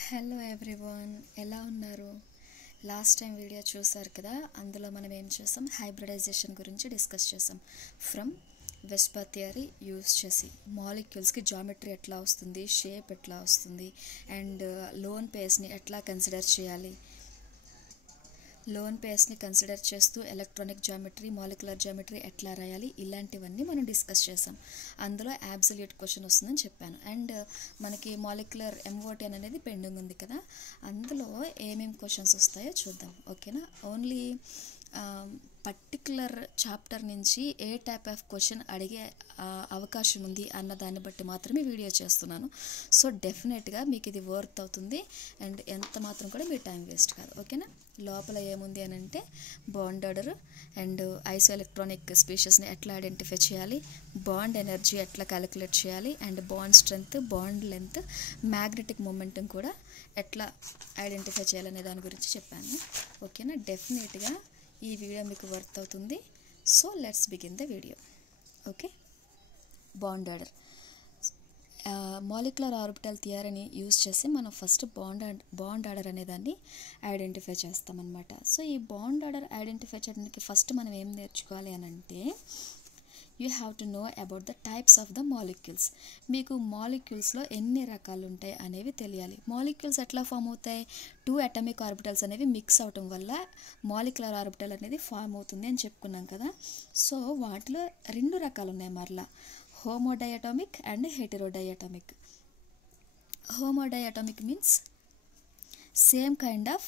Hello everyone, ఎలా ఉన్నారు? Last time video చూసారు కదా. అందులో మనం ఏం చేసాం, హైబ్రిడైజేషన్ గురించి డిస్కస్ చేసాం. ఫ్రమ్ వెస్పర్ థియరీ యూస్ చేసి మాలిక్యూల్స్కి జామెట్రీ ఎట్లా వస్తుంది, షేప్ ఎట్లా వస్తుంది, అండ్ లోన్ పేస్ని ఎట్లా కన్సిడర్ చేయాలి, లోన్ పేస్ని కన్సిడర్ చేస్తూ ఎలక్ట్రానిక్ జామెట్రీ, మాలిక్యులర్ జామెట్రీ ఎట్లా రాయాలి, ఇలాంటివన్నీ మనం డిస్కస్ చేసాం. అందులో అబ్సల్యూట్ క్వశ్చన్ వస్తుందని చెప్పాను. అండ్ మనకి మాలిక్యులర్ MOT అనేది పెండింగ్ ఉంది కదా, అందులో ఏమేమి క్వశ్చన్స్ వస్తాయో చూద్దాం. ఓకేనా? ఓన్లీ పర్టికులర్ చాప్టర్ నుంచి ఏ టైప్ ఆఫ్ క్వశ్చన్ అడిగే అవకాశం ఉంది అన్న దాన్ని బట్టి మాత్రమే వీడియో చేస్తున్నాను. సో డెఫినెట్గా మీకు ఇది వర్త్ అవుతుంది అండ్ ఎంత మాత్రం కూడా మీ టైం వేస్ట్ కాదు. ఓకేనా? లోపల ఏముంది అని అంటే బాండ్ ఆర్డర్ అండ్ ఐసో ఎలక్ట్రానిక్ స్పీషీస్ని ఎట్లా ఐడెంటిఫై చేయాలి, బాండ్ ఎనర్జీ ఎట్లా క్యాలిక్యులేట్ చేయాలి, and bond strength, bond length, magnetic momentum కూడా ఎట్లా ఐడెంటిఫై చేయాలనే దాని గురించి చెప్పాను. ఓకేనా? డెఫినెట్గా ఈ వీడియో మీకు వర్త్ అవుతుంది. So let's begin the video. Okay, bond order, molecular orbital థియరీని యూజ్ చేసి మనం ఫస్ట్ బాండ్ ఆర్డర్ అనే దాన్ని ఐడెంటిఫై చేస్తామన్నమాట. సో ఈ బాండ్ ఆర్డర్ ఐడెంటిఫై చేయడానికి ఫస్ట్ మనం ఏం నేర్చుకోవాలి అని అంటే, you have to know about the types of the molecules. మీకు మాలిక్యూల్స్లో ఎన్ని రకాలు ఉంటాయి అనేవి తెలియాలి. మాలిక్యూల్స్ ఎట్లా ఫామ్ అవుతాయి? 2 అటామిక్ ఆర్బిటల్స్ అనేవి మిక్స్ అవటం వల్ల మాలిక్యులర్ ఆర్బిటల్ అనేది ఫామ్ అవుతుంది అని చెప్పుకున్నాం కదా. సో వాటిలో 2 రకాలు ఉన్నాయి మరలా, homodiatomic and heterodiatomic. Homodiatomic means same kind of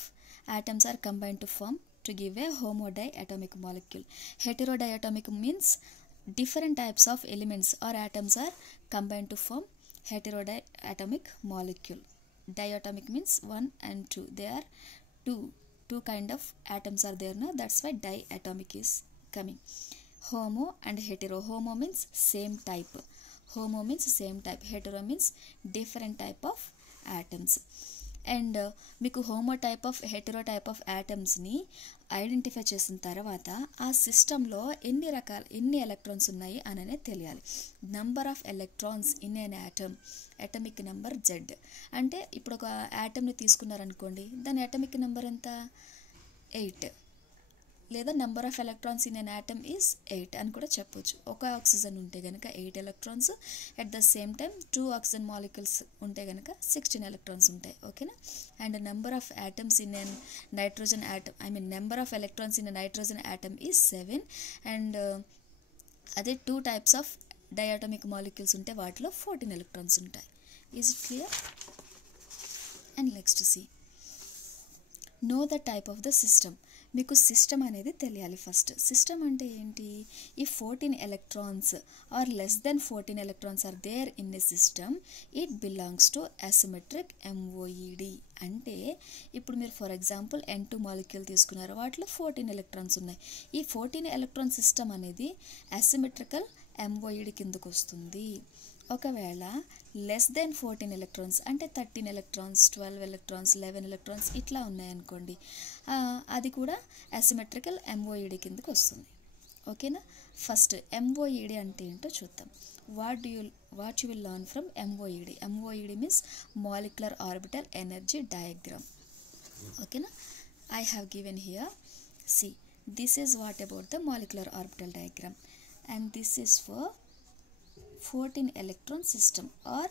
atoms are combined to form to give a homodiatomic molecule. Heterodiatomic means different types of elements or atoms are combined to form heterodiatomic molecule. Diatomic means 1 and 2. They are two kind of atoms are there now. That's why diatomic is coming. Homo and hetero. Homo means same type. Homo means same type. Hetero means different type of atoms. And మీకు homo type of, hetero type of యాటమ్స్ని identify చేసిన తర్వాత ఆ సిస్టంలో ఎన్ని electrons ఉన్నాయి అనేది తెలియాలి. Number of electrons in an atom, atomic number Z. అంటే ఇప్పుడు ఒక యాటమ్ని తీసుకున్నారనుకోండి, దాని అటమిక్ నెంబర్ ఎంత? 8. లేదా number of electrons in an atom is 8 అని కూడా చెప్పొచ్చు. ఒక ఆక్సిజన్ ఉంటే కనుక 8 electrons, at the same time 2 oxygen molecules ఉంటే కనుక 16 ఎలక్ట్రాన్స్ ఉంటాయి. ఓకేనా? And number of atoms in an nitrogen atom, number of electrons in nitrogen atom is 7. And అదే 2 టైప్స్ ఆఫ్ డయాటమిక్ మాలిక్యూల్స్ ఉంటే వాటిలో 14 ఎలక్ట్రాన్స్ ఉంటాయి. Is it clear? And next c, know the type of the system. మీకు system అనేది తెలియాలి first. System అంటే ఏంటి? ఈ 14 electrons or less than 14 electrons are there in a system, it belongs to asymmetric MOED. అంటే ఇప్పుడు మీరు ఫర్ ఎగ్జాంపుల్ N2 మాలిక్యూల్ తీసుకున్నారు, వాటిలో 14 ఎలక్ట్రాన్స్ ఉన్నాయి. ఈ 14 ఎలక్ట్రాన్ సిస్టమ్ అనేది అసిమెట్రికల్ MOED కిందకు వస్తుంది. ఒకవేళ లెస్ దెన్ 14 ఎలక్ట్రాన్స్ అంటే 13 ఎలక్ట్రాన్స్, 12 ఎలక్ట్రాన్స్, 11 ఎలక్ట్రాన్స్ ఇట్లా ఉన్నాయనుకోండి, అది కూడా అసిమెట్రికల్ MOED కిందకు వస్తుంది. ఓకేనా? ఫస్ట్ MOED అంటే ఏంటో చూద్దాం. What you will learn from MOED. MOED means molecular orbital energy diagram. ఓకేనా? I have given here. See, this is what about the molecular orbital diagram and this is for 14 electron system or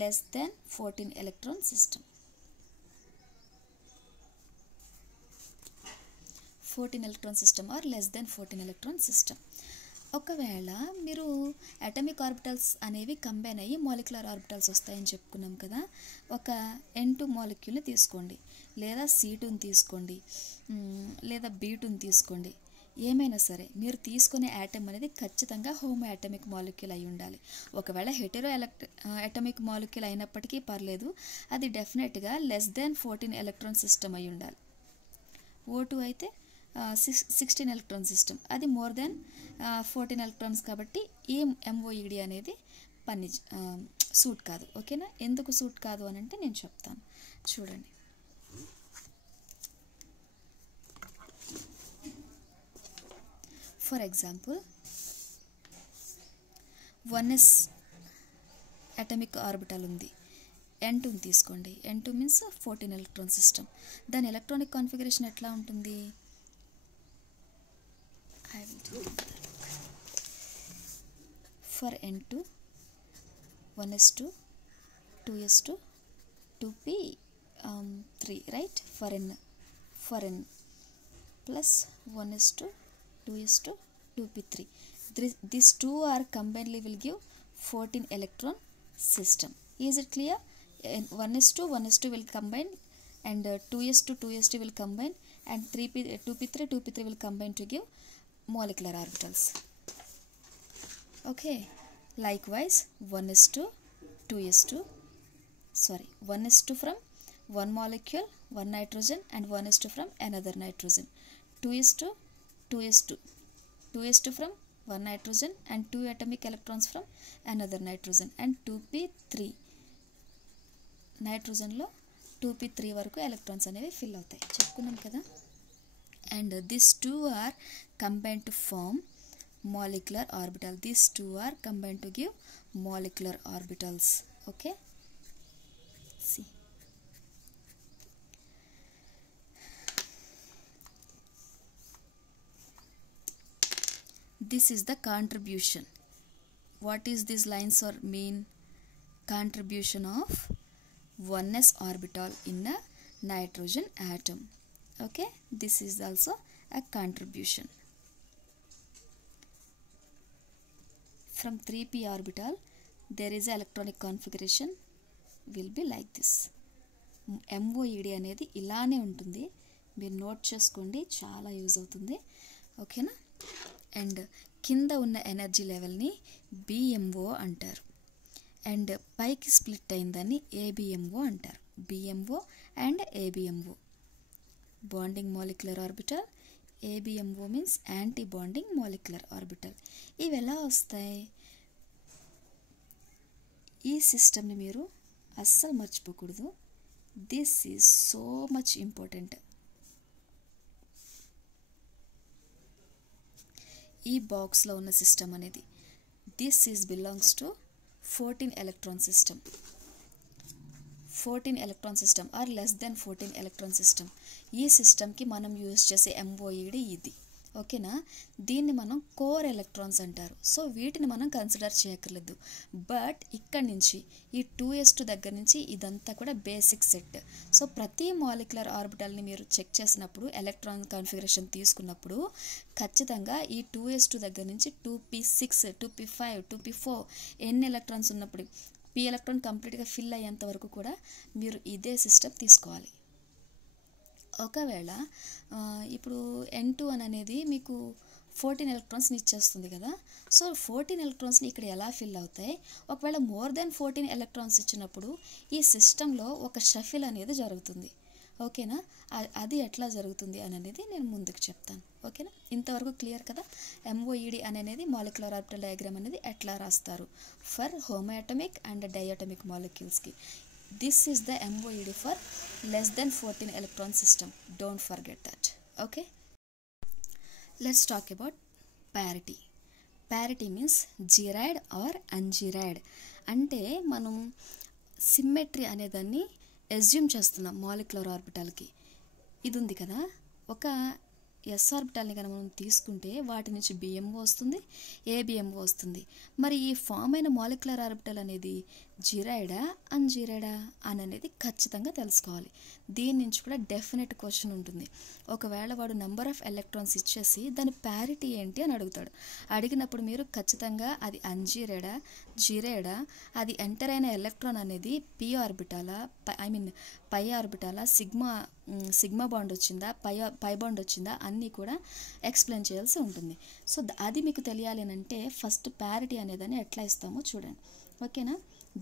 less than 14 electron system. 14 electron system or less than 14 electron system. ఒకవేళ మీరు atomic orbitals అనేవి combine అయ్యి molecular orbitals వస్తాయని చెప్పుకున్నాం కదా. ఒక N2 మాలిక్యూల్ని తీసుకోండి, లేదా C2ని తీసుకోండి, లేదా B2ని తీసుకోండి. ఏమైనా సరే మీరు తీసుకునే యాటమ్ అనేది ఖచ్చితంగా హోమో అటామిక్ మాలిక్యూల్ అయి ఉండాలి. ఒకవేళ హెటెరో అటామిక్ మాలిక్యూల్ అయినప్పటికీ పర్లేదు, అది డెఫినెట్గా లెస్ దెన్ 14 ఎలక్ట్రాన్ సిస్టమ్ అయి ఉండాలి. O2 అయితే 16 ఎలక్ట్రాన్ సిస్టమ్, అది మోర్ దెన్ 14 ఎలక్ట్రాన్స్ కాబట్టి ఈ MOED అనేది సూట్ కాదు. ఓకేనా? ఎందుకు సూట్ కాదు అని అంటే నేను చెప్తాను, చూడండి. For example 1s atomic orbital ఉంది, N2 తీసుకోండి. N2 means 14 electron system. దాని ఎలక్ట్రానిక్ కాన్ఫిగరేషన్ ఎట్లా ఉంటుంది? I will do that. For N2 1s2 2s2 2p3, right? For n plus 1s2 2s2 2p3, these two are combinedly will give 14 electron system. Is it clear? 1s2 will combine, and 2s2 2s2 will combine, and 2p3 will combine to give molecular orbitals. Okay, likewise 1s2 2s2, sorry, 1s2 from one molecule, one nitrogen, and 1s2 from another nitrogen. 2s2 2s2 from one nitrogen and 2 atomic electrons from another nitrogen, and 2p3 nitrogen లో 2p3 వరకు electrons అనేవి fill అవుతాయి, చెప్పుకున్నాం కదా. And these two are combined to form molecular orbital. These two are combined to give molecular orbitals. Okay, see, this is the contribution. What is these lines or mean? Contribution of 1s orbital in a nitrogen atom. Okay, this is also a contribution. From 3p orbital there is a electronic configuration will be like this. MOED అనేది ఇలానే ఉంటుంది, మీరు note చేసుకోండి, చాలా use అవుతుంది. ఓకేనా? And కింద ఉన్న ఎనర్జీ లెవెల్ని BMO అంటారు, అండ్ పైకి స్ప్లిట్ అయిందని ABMO అంటారు. BMO and ABMO, bonding molecular orbital. ABMO means anti bonding molecular orbital. ఇవి ఎలా వస్తాయి? ఈ సిస్టమ్ని మీరు అస్సలు మర్చిపోకూడదు. This is so much important. ఈ బాక్స్లో ఉన్న సిస్టమ్ అనేది this is belongs to 14 electron system. 14 electron system or less than 14 electron system. ఈ సిస్టమ్కి మనం యూజ్ చేసే MOED ఇది. ఓకేనా? దీన్ని మనం కోర్ ఎలక్ట్రాన్స్ అంటారు. సో వీటిని మనం కన్సిడర్ చేయక్కర్లేదు. బట్ ఇక్కడి నుంచి ఈ 2s2 దగ్గర నుంచి ఇదంతా కూడా బేసిక్ సెట్. సో ప్రతి మాలిక్యులర్ ఆర్బిటల్ని మీరు చెక్ చేసినప్పుడు, ఎలక్ట్రాన్ కాన్ఫిగరేషన్ తీసుకున్నప్పుడు ఖచ్చితంగా ఈ 2s2 దగ్గర నుంచి 2p6 2p5 2p4 ఎన్ని ఎలక్ట్రాన్స్ ఉన్నప్పుడు p ఎలక్ట్రాన్ కంప్లీట్గా ఫిల్ అయ్యేంత వరకు కూడా మీరు ఇదే సిస్టమ్ తీసుకోవాలి. ఒకవేళ ఇప్పుడు N2 అనేది మీకు 14 ఎలక్ట్రాన్స్ని ఇచ్చేస్తుంది కదా. సో 14 ఎలక్ట్రాన్స్ని ఇక్కడ ఎలా ఫిల్ అవుతాయి? ఒకవేళ మోర్ దెన్ 14 ఎలక్ట్రాన్స్ ఇచ్చినప్పుడు ఈ సిస్టంలో ఒక షఫిల్ అనేది జరుగుతుంది. ఓకేనా? అది ఎట్లా జరుగుతుంది అనేది నేను ముందుకు చెప్తాను. ఓకేనా? ఇంతవరకు క్లియర్ కదా? MOED అనేది మాలిక్యులర్ ఆర్బిటల్ డయాగ్రామ్ అనేది ఎట్లా రాస్తారు ఫర్ హోమోఅటామిక్ అండ్ డైఅటామిక్ మాలిక్యూల్స్కి. This is the MOED for less than 14 electron system. Don't forget that. Okay, let's talk about parity. Parity means gyroid or ungyroid. అంటే మనం symmetry అనేదాన్ని assume చేస్తున్నాం molecular ఆర్బిటల్కి. ఇది ఉంది కదా, ఒక ఎస్ ఆర్బిటల్ని కనుక మనం తీసుకుంటే వాటి నుంచి BMO వస్తుంది, ABMO వస్తుంది. మరి ఈ ఫామ్ అయిన మాలిక్యులర్ ఆర్బిటల్ అనేది జిరాయిడా అన్జిరాయిడా అనేది ఖచ్చితంగా తెలుసుకోవాలి. దీని నుంచి కూడా డెఫినెట్ క్వశ్చన్ ఉంటుంది. ఒకవేళ వాడు నెంబర్ ఆఫ్ ఎలక్ట్రాన్స్ ఇచ్చేసి దాని ప్యారిటీ ఏంటి అని అడుగుతాడు. అడిగినప్పుడు మీరు ఖచ్చితంగా అది అన్జిరాయిడా జిరాయిడా, అది ఎంటర్ అయిన ఎలక్ట్రాన్ అనేది p ఆర్బిటాలా, పై ఆర్బిటాలా, సిగ్మా బాండ్ వచ్చిందా, పై బాండ్ వచ్చిందా అన్నీ కూడా ఎక్స్ప్లెయిన్ చేయాల్సి ఉంటుంది. సో అది మీకు తెలియాలి అంటే ఫస్ట్ ప్యారిటీ అనేదాన్ని ఎట్లా ఇస్తామో చూడండి. ఓకేనా?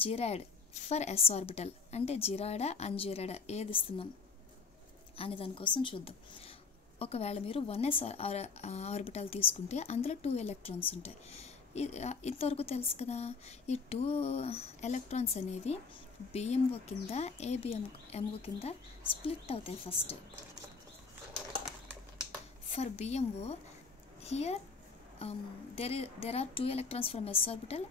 జిరాయిడ్ ఫర్ ఎస్ ఆర్బిటల్ అంటే జిరాయిడా అన్జిరాయిడా ఏది ఇస్తున్నాం అనే దానికోసం చూద్దాం. ఒకవేళ మీరు 1s ఆర్బిటల్ తీసుకుంటే అందులో 2 ఎలక్ట్రాన్స్ ఉంటాయి. ఇంతవరకు తెలుసు కదా. ఈ 2 ఎలక్ట్రాన్స్ అనేవి BMO కింద ABMO కింద స్ప్లిట్ అవుతాయి. First for BMO here there are 2 electrons from s orbital.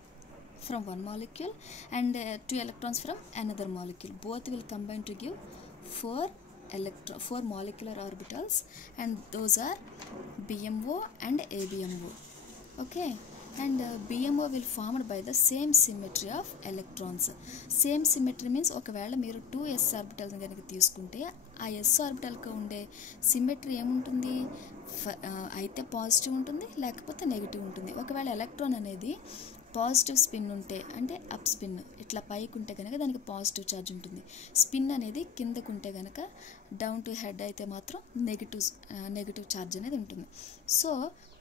from one molecule and 2 electrons from another molecule. Both will combine to give 4 molecular orbitals, and those are BMO and ABMO. Okay, and BMO will formed by the same symmetry of electrons. Same symmetry means ఒకవేళ మీరు 2s orbitals కనుక తీసుకుంటే ఆ s ఆర్బిటల్కి ఉండే symmetry ఏముంటుంది, అయితే positive ఉంటుంది లేకపోతే నెగిటివ్ ఉంటుంది. ఒకవేళ ఎలక్ట్రాన్ అనేది పాజిటివ్ స్పిన్ ఉంటే అంటే అప్ స్పిన్ ఇట్లా పైకి ఉంటే కనుక దానికి పాజిటివ్ ఛార్జ్ ఉంటుంది. స్పిన్ అనేది కిందకు ఉంటే కనుక డౌన్ టు హెడ్ అయితే మాత్రం నెగిటివ్ ఛార్జ్ అనేది ఉంటుంది. సో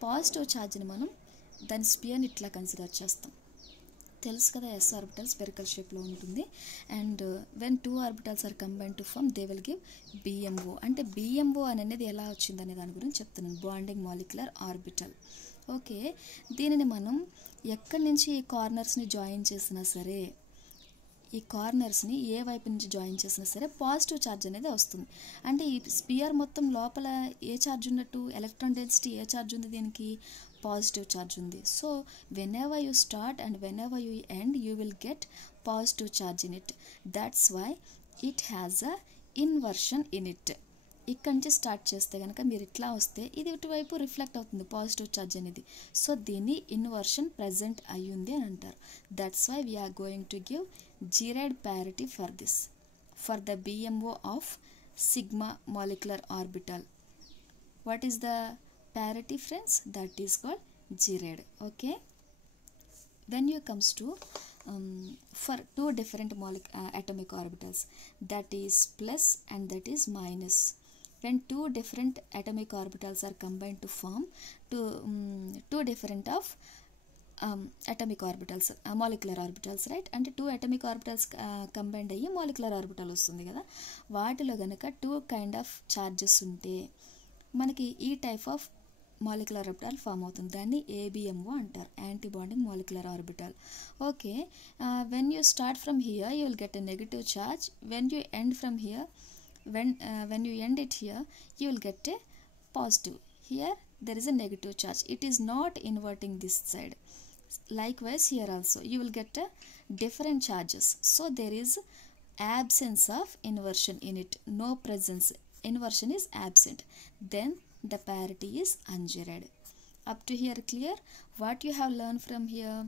పాజిటివ్ ఛార్జ్ని మనం దాని స్పియర్ని ఇట్లా కన్సిడర్ చేస్తాం. తెలుసు కదా, ఎస్ ఆర్బిటల్ స్పెరికల్ షేప్లో ఉంటుంది. And when 2 orbitals are combine to form they will give BMO. అంటే BMO అనేది ఎలా వచ్చిందనే దాని గురించి చెప్తున్నాను, బాండింగ్ మాలిక్యులర్ ఆర్బిటల్. ఓకే, దీనిని మనం ఎక్కడి నుంచి ఈ కార్నర్స్ని జాయిన్ చేసినా సరే, ఈ కార్నర్స్ని ఏ వైపు నుంచి జాయిన్ చేసినా సరే పాజిటివ్ ఛార్జ్ అనేది వస్తుంది. అంటే ఈ స్పియర్ మొత్తం లోపల ఏ ఛార్జ్ ఉన్నట్టు, ఎలక్ట్రాన్ డెన్సిటీ ఏ ఛార్జ్ ఉంది, దీనికి పాజిటివ్ ఛార్జ్ ఉంది. So whenever you start and whenever you end you will get positive charge in it. That's why it has a inversion in it. ఇక్కడ నుంచి స్టార్ట్ చేస్తే కనుక మీరు ఇట్లా వస్తే ఇది ఇటువైపు రిఫ్లెక్ట్ అవుతుంది పాజిటివ్ ఛార్జ్ అనేది. సో దీన్ని ఇన్వర్షన్ ప్రజెంట్ అయ్యింది అని అంటారు. That's why we are going to give Girard parity for this, for the BMO of sigma molecular orbital. What is the parity, friends? That is called Girard. Okay, when you comes to for 2 different atomic orbitals, that is plus and that is minus. When 2 different atomic orbitals are combined to form 2 different of atomic orbitals, molecular orbitals, right? అంటే 2 atomic orbitals combined అయ్యి molecular orbital వస్తుంది కదా. వాటిలో కనుక 2 kind of charges ఉంటే మనకి ఈ type of molecular orbital form అవుతుంది. దాన్ని ABMO అంటారు, anti bonding molecular orbital. Okay, when you start from here you will get a negative charge. When you end from here, when you end it here you will get a positive. Here there is a negative charge, it is not inverting this side. Likewise here also you will get a different charges, so there is absence of inversion in it, no presence, inversion is absent, then the parity is ungerad. Up to here clear? What you have learned from here,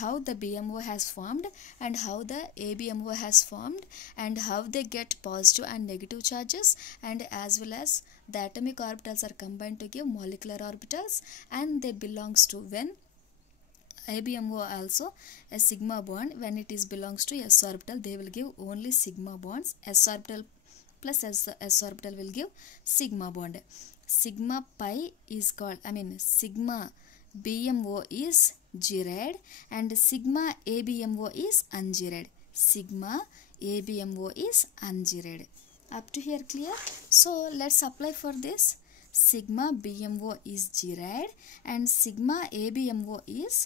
how the BMO has formed and how the ABMO has formed and how they get positive and negative charges, and as well as the atomic orbitals are combined to give molecular orbitals, and they belongs to, when ABMO also a sigma bond, when it is belongs to s orbital they will give only sigma bonds. S orbital plus s orbital will give sigma bond. Sigma pi is called, sigma BMO is Girard and sigma ABMO is ungerad. Sigma ABMO is ungerad. Up to here clear? So let's apply for this. Sigma BMO is Girard and sigma ABMO is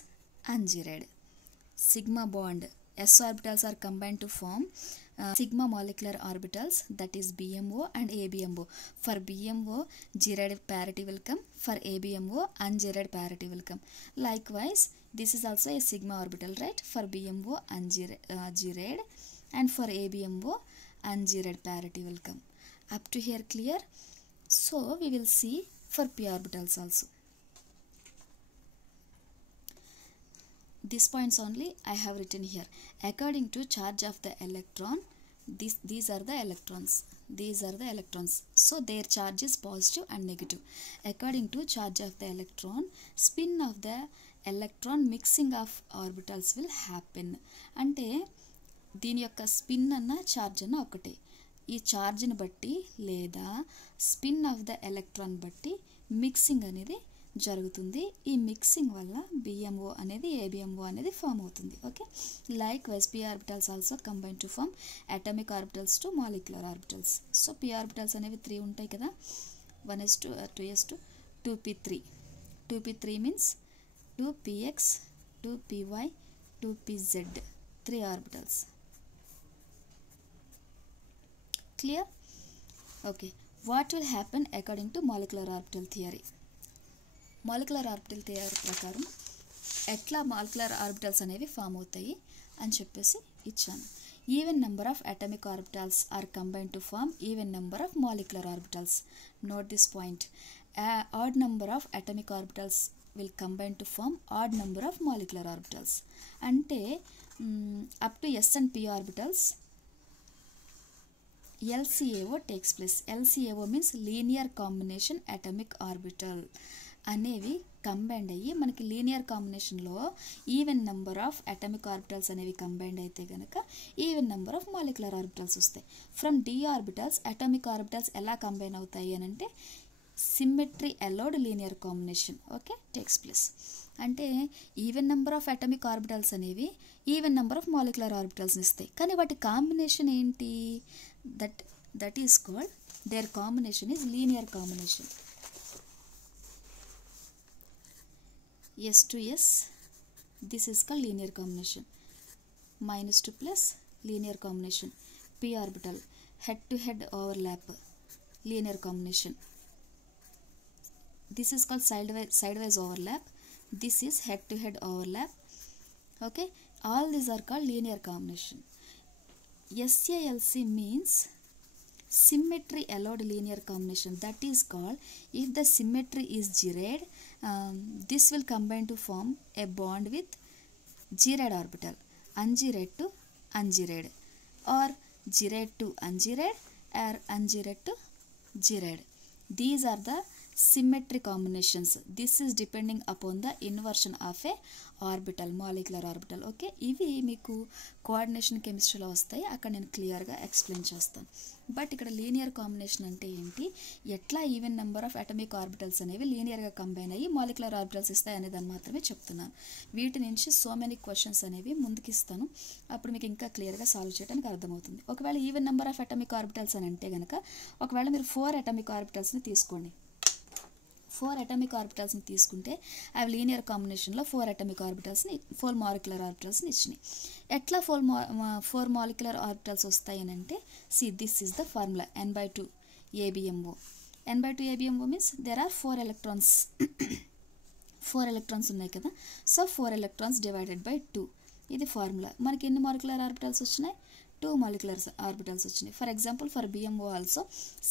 ungerad. Sigma bond, s orbitals are combined to form sigma molecular orbitals, that is BMO and ABMO. For BMO Girard parity will come, for ABMO ungerad parity will come. Likewise this is also a sigma orbital, right? For BMO Girard and for ABMO ungerad parity will come. Up to here clear? So we will see for p orbitals also. These points only I have written here. According to charge of the electron, these are the electrons. These are the electrons. So their charge is positive and negative. According to charge of the electron, spin of the electron mixing of orbitals will happen. అంటే దీని యొక్క spin అన్న charge అన్న ఒకటే. ఈ ఛార్జ్ని బట్టి లేదా spin off the electron బట్టి మిక్సింగ్ అనేది జరుగుతుంది. ఈ మిక్సింగ్ వల్ల BMO అనేది ABMO అనేది ఫామ్ అవుతుంది. Okay, likewise p orbitals also combine to form atomic orbitals to molecular orbitals. So p orbitals అనేవి 3 ఉంటాయి కదా, 1s2 2s2 2p3. 2p3 means 2px 2py 2pz, 3 orbitals. Clear? Okay, what will happen according to molecular orbital theory? Molecular orbital theory ప్రకారం ఎట్లా molecular orbitals అనేవి form అవుతాయి అని చెప్పేసి ఇచ్చాను. Even number of atomic orbitals are combined to form even number of molecular orbitals. Note this point. Odd number of atomic orbitals will combine to form odd number of molecular orbitals. అంటే up to s and p orbitals LCAO takes place. LCAO means linear combination atomic orbital అనేవి combined అయ్యి మనకి linear కాంబినేషన్లో even number of atomic orbitals అనేవి combined అయితే కనుక even number of molecular orbitals వస్తాయి. From d orbitals atomic orbitals ఎలా combine అవుతాయి అని అంటే symmetry allowed linear combination okay takes place. అంటే even number of atomic orbitals అనేవి ఈవెన్ నెంబర్ ఆఫ్ మాలిక్యులర్ ఆర్బిటల్స్ని ఇస్తాయి. కానీ వాటి కాంబినేషన్ ఏంటి? That is called their combination is linear combination. S to S, this is called linear combination. -2 plus linear combination. p orbital head to head overlap linear combination. This is called sideways overlap. This is head to head overlap. Okay, all these are called linear combination. SALC means symmetry allowed linear combination. That is called if the symmetry is geroid, this will combine to form a bond with geroid orbital, ungeroid to ungeroid, or geroid to ungeroid, or ungeroid to geroid. These are the symmetry combinations. This is depending upon the inversion of a orbital, molecular orbital. Okay, ఇవి మీకు coordination కెమిస్ట్రీలో వస్తాయి, అక్కడ నేను క్లియర్గా explain చేస్తాను. But ఇక్కడ linear combination అంటే ఏంటి, ఎట్లా even number of atomic orbitals అనేవి లీనియర్గా కంబైన్ అయ్యి మాలిక్యులర్ ఆర్బిటల్స్ ఇస్తాయి అనే దాన్ని మాత్రమే చెప్తున్నాను. వీటి నుంచి సో మెనీ క్వశ్చన్స్ అనేవి ముందుకు ఇస్తాను, అప్పుడు మీకు ఇంకా క్లియర్గా సాల్వ్ చేయడానికి అర్థమవుతుంది. ఒకవేళ even number of atomic orbitals అని అంటే కనుక ఒకవేళ మీరు 4 అటామిక్ ఆర్బిటల్స్ని తీసుకోండి. 4 అటామిక్ ఆర్బిటల్స్ని తీసుకుంటే అవి లీనియర్ కాంబినేషన్లో 4 అటామిక్ ఆర్బిటల్స్ని 4 మాలిక్యులర్ ఆర్బిటల్స్ని ఇచ్చినాయి. ఎట్లా 4 మాలిక్యులర్ ఆర్బిటల్స్ వస్తాయి అని అంటే this is the formula n/2 ABMO. n/2 ABMO means there are 4 electrons. 4 electrons ఉన్నాయి కదా, సో 4 ఎలక్ట్రాన్స్ డివైడెడ్ బై 2 ఇది ఫార్ములా. మనకి ఎన్ని మాలిక్యులర్ ఆర్బిటల్స్ వచ్చినాయి? 2 మాలిక్యులర్ ఆర్బిటల్స్ వచ్చినాయి. For example for BMO also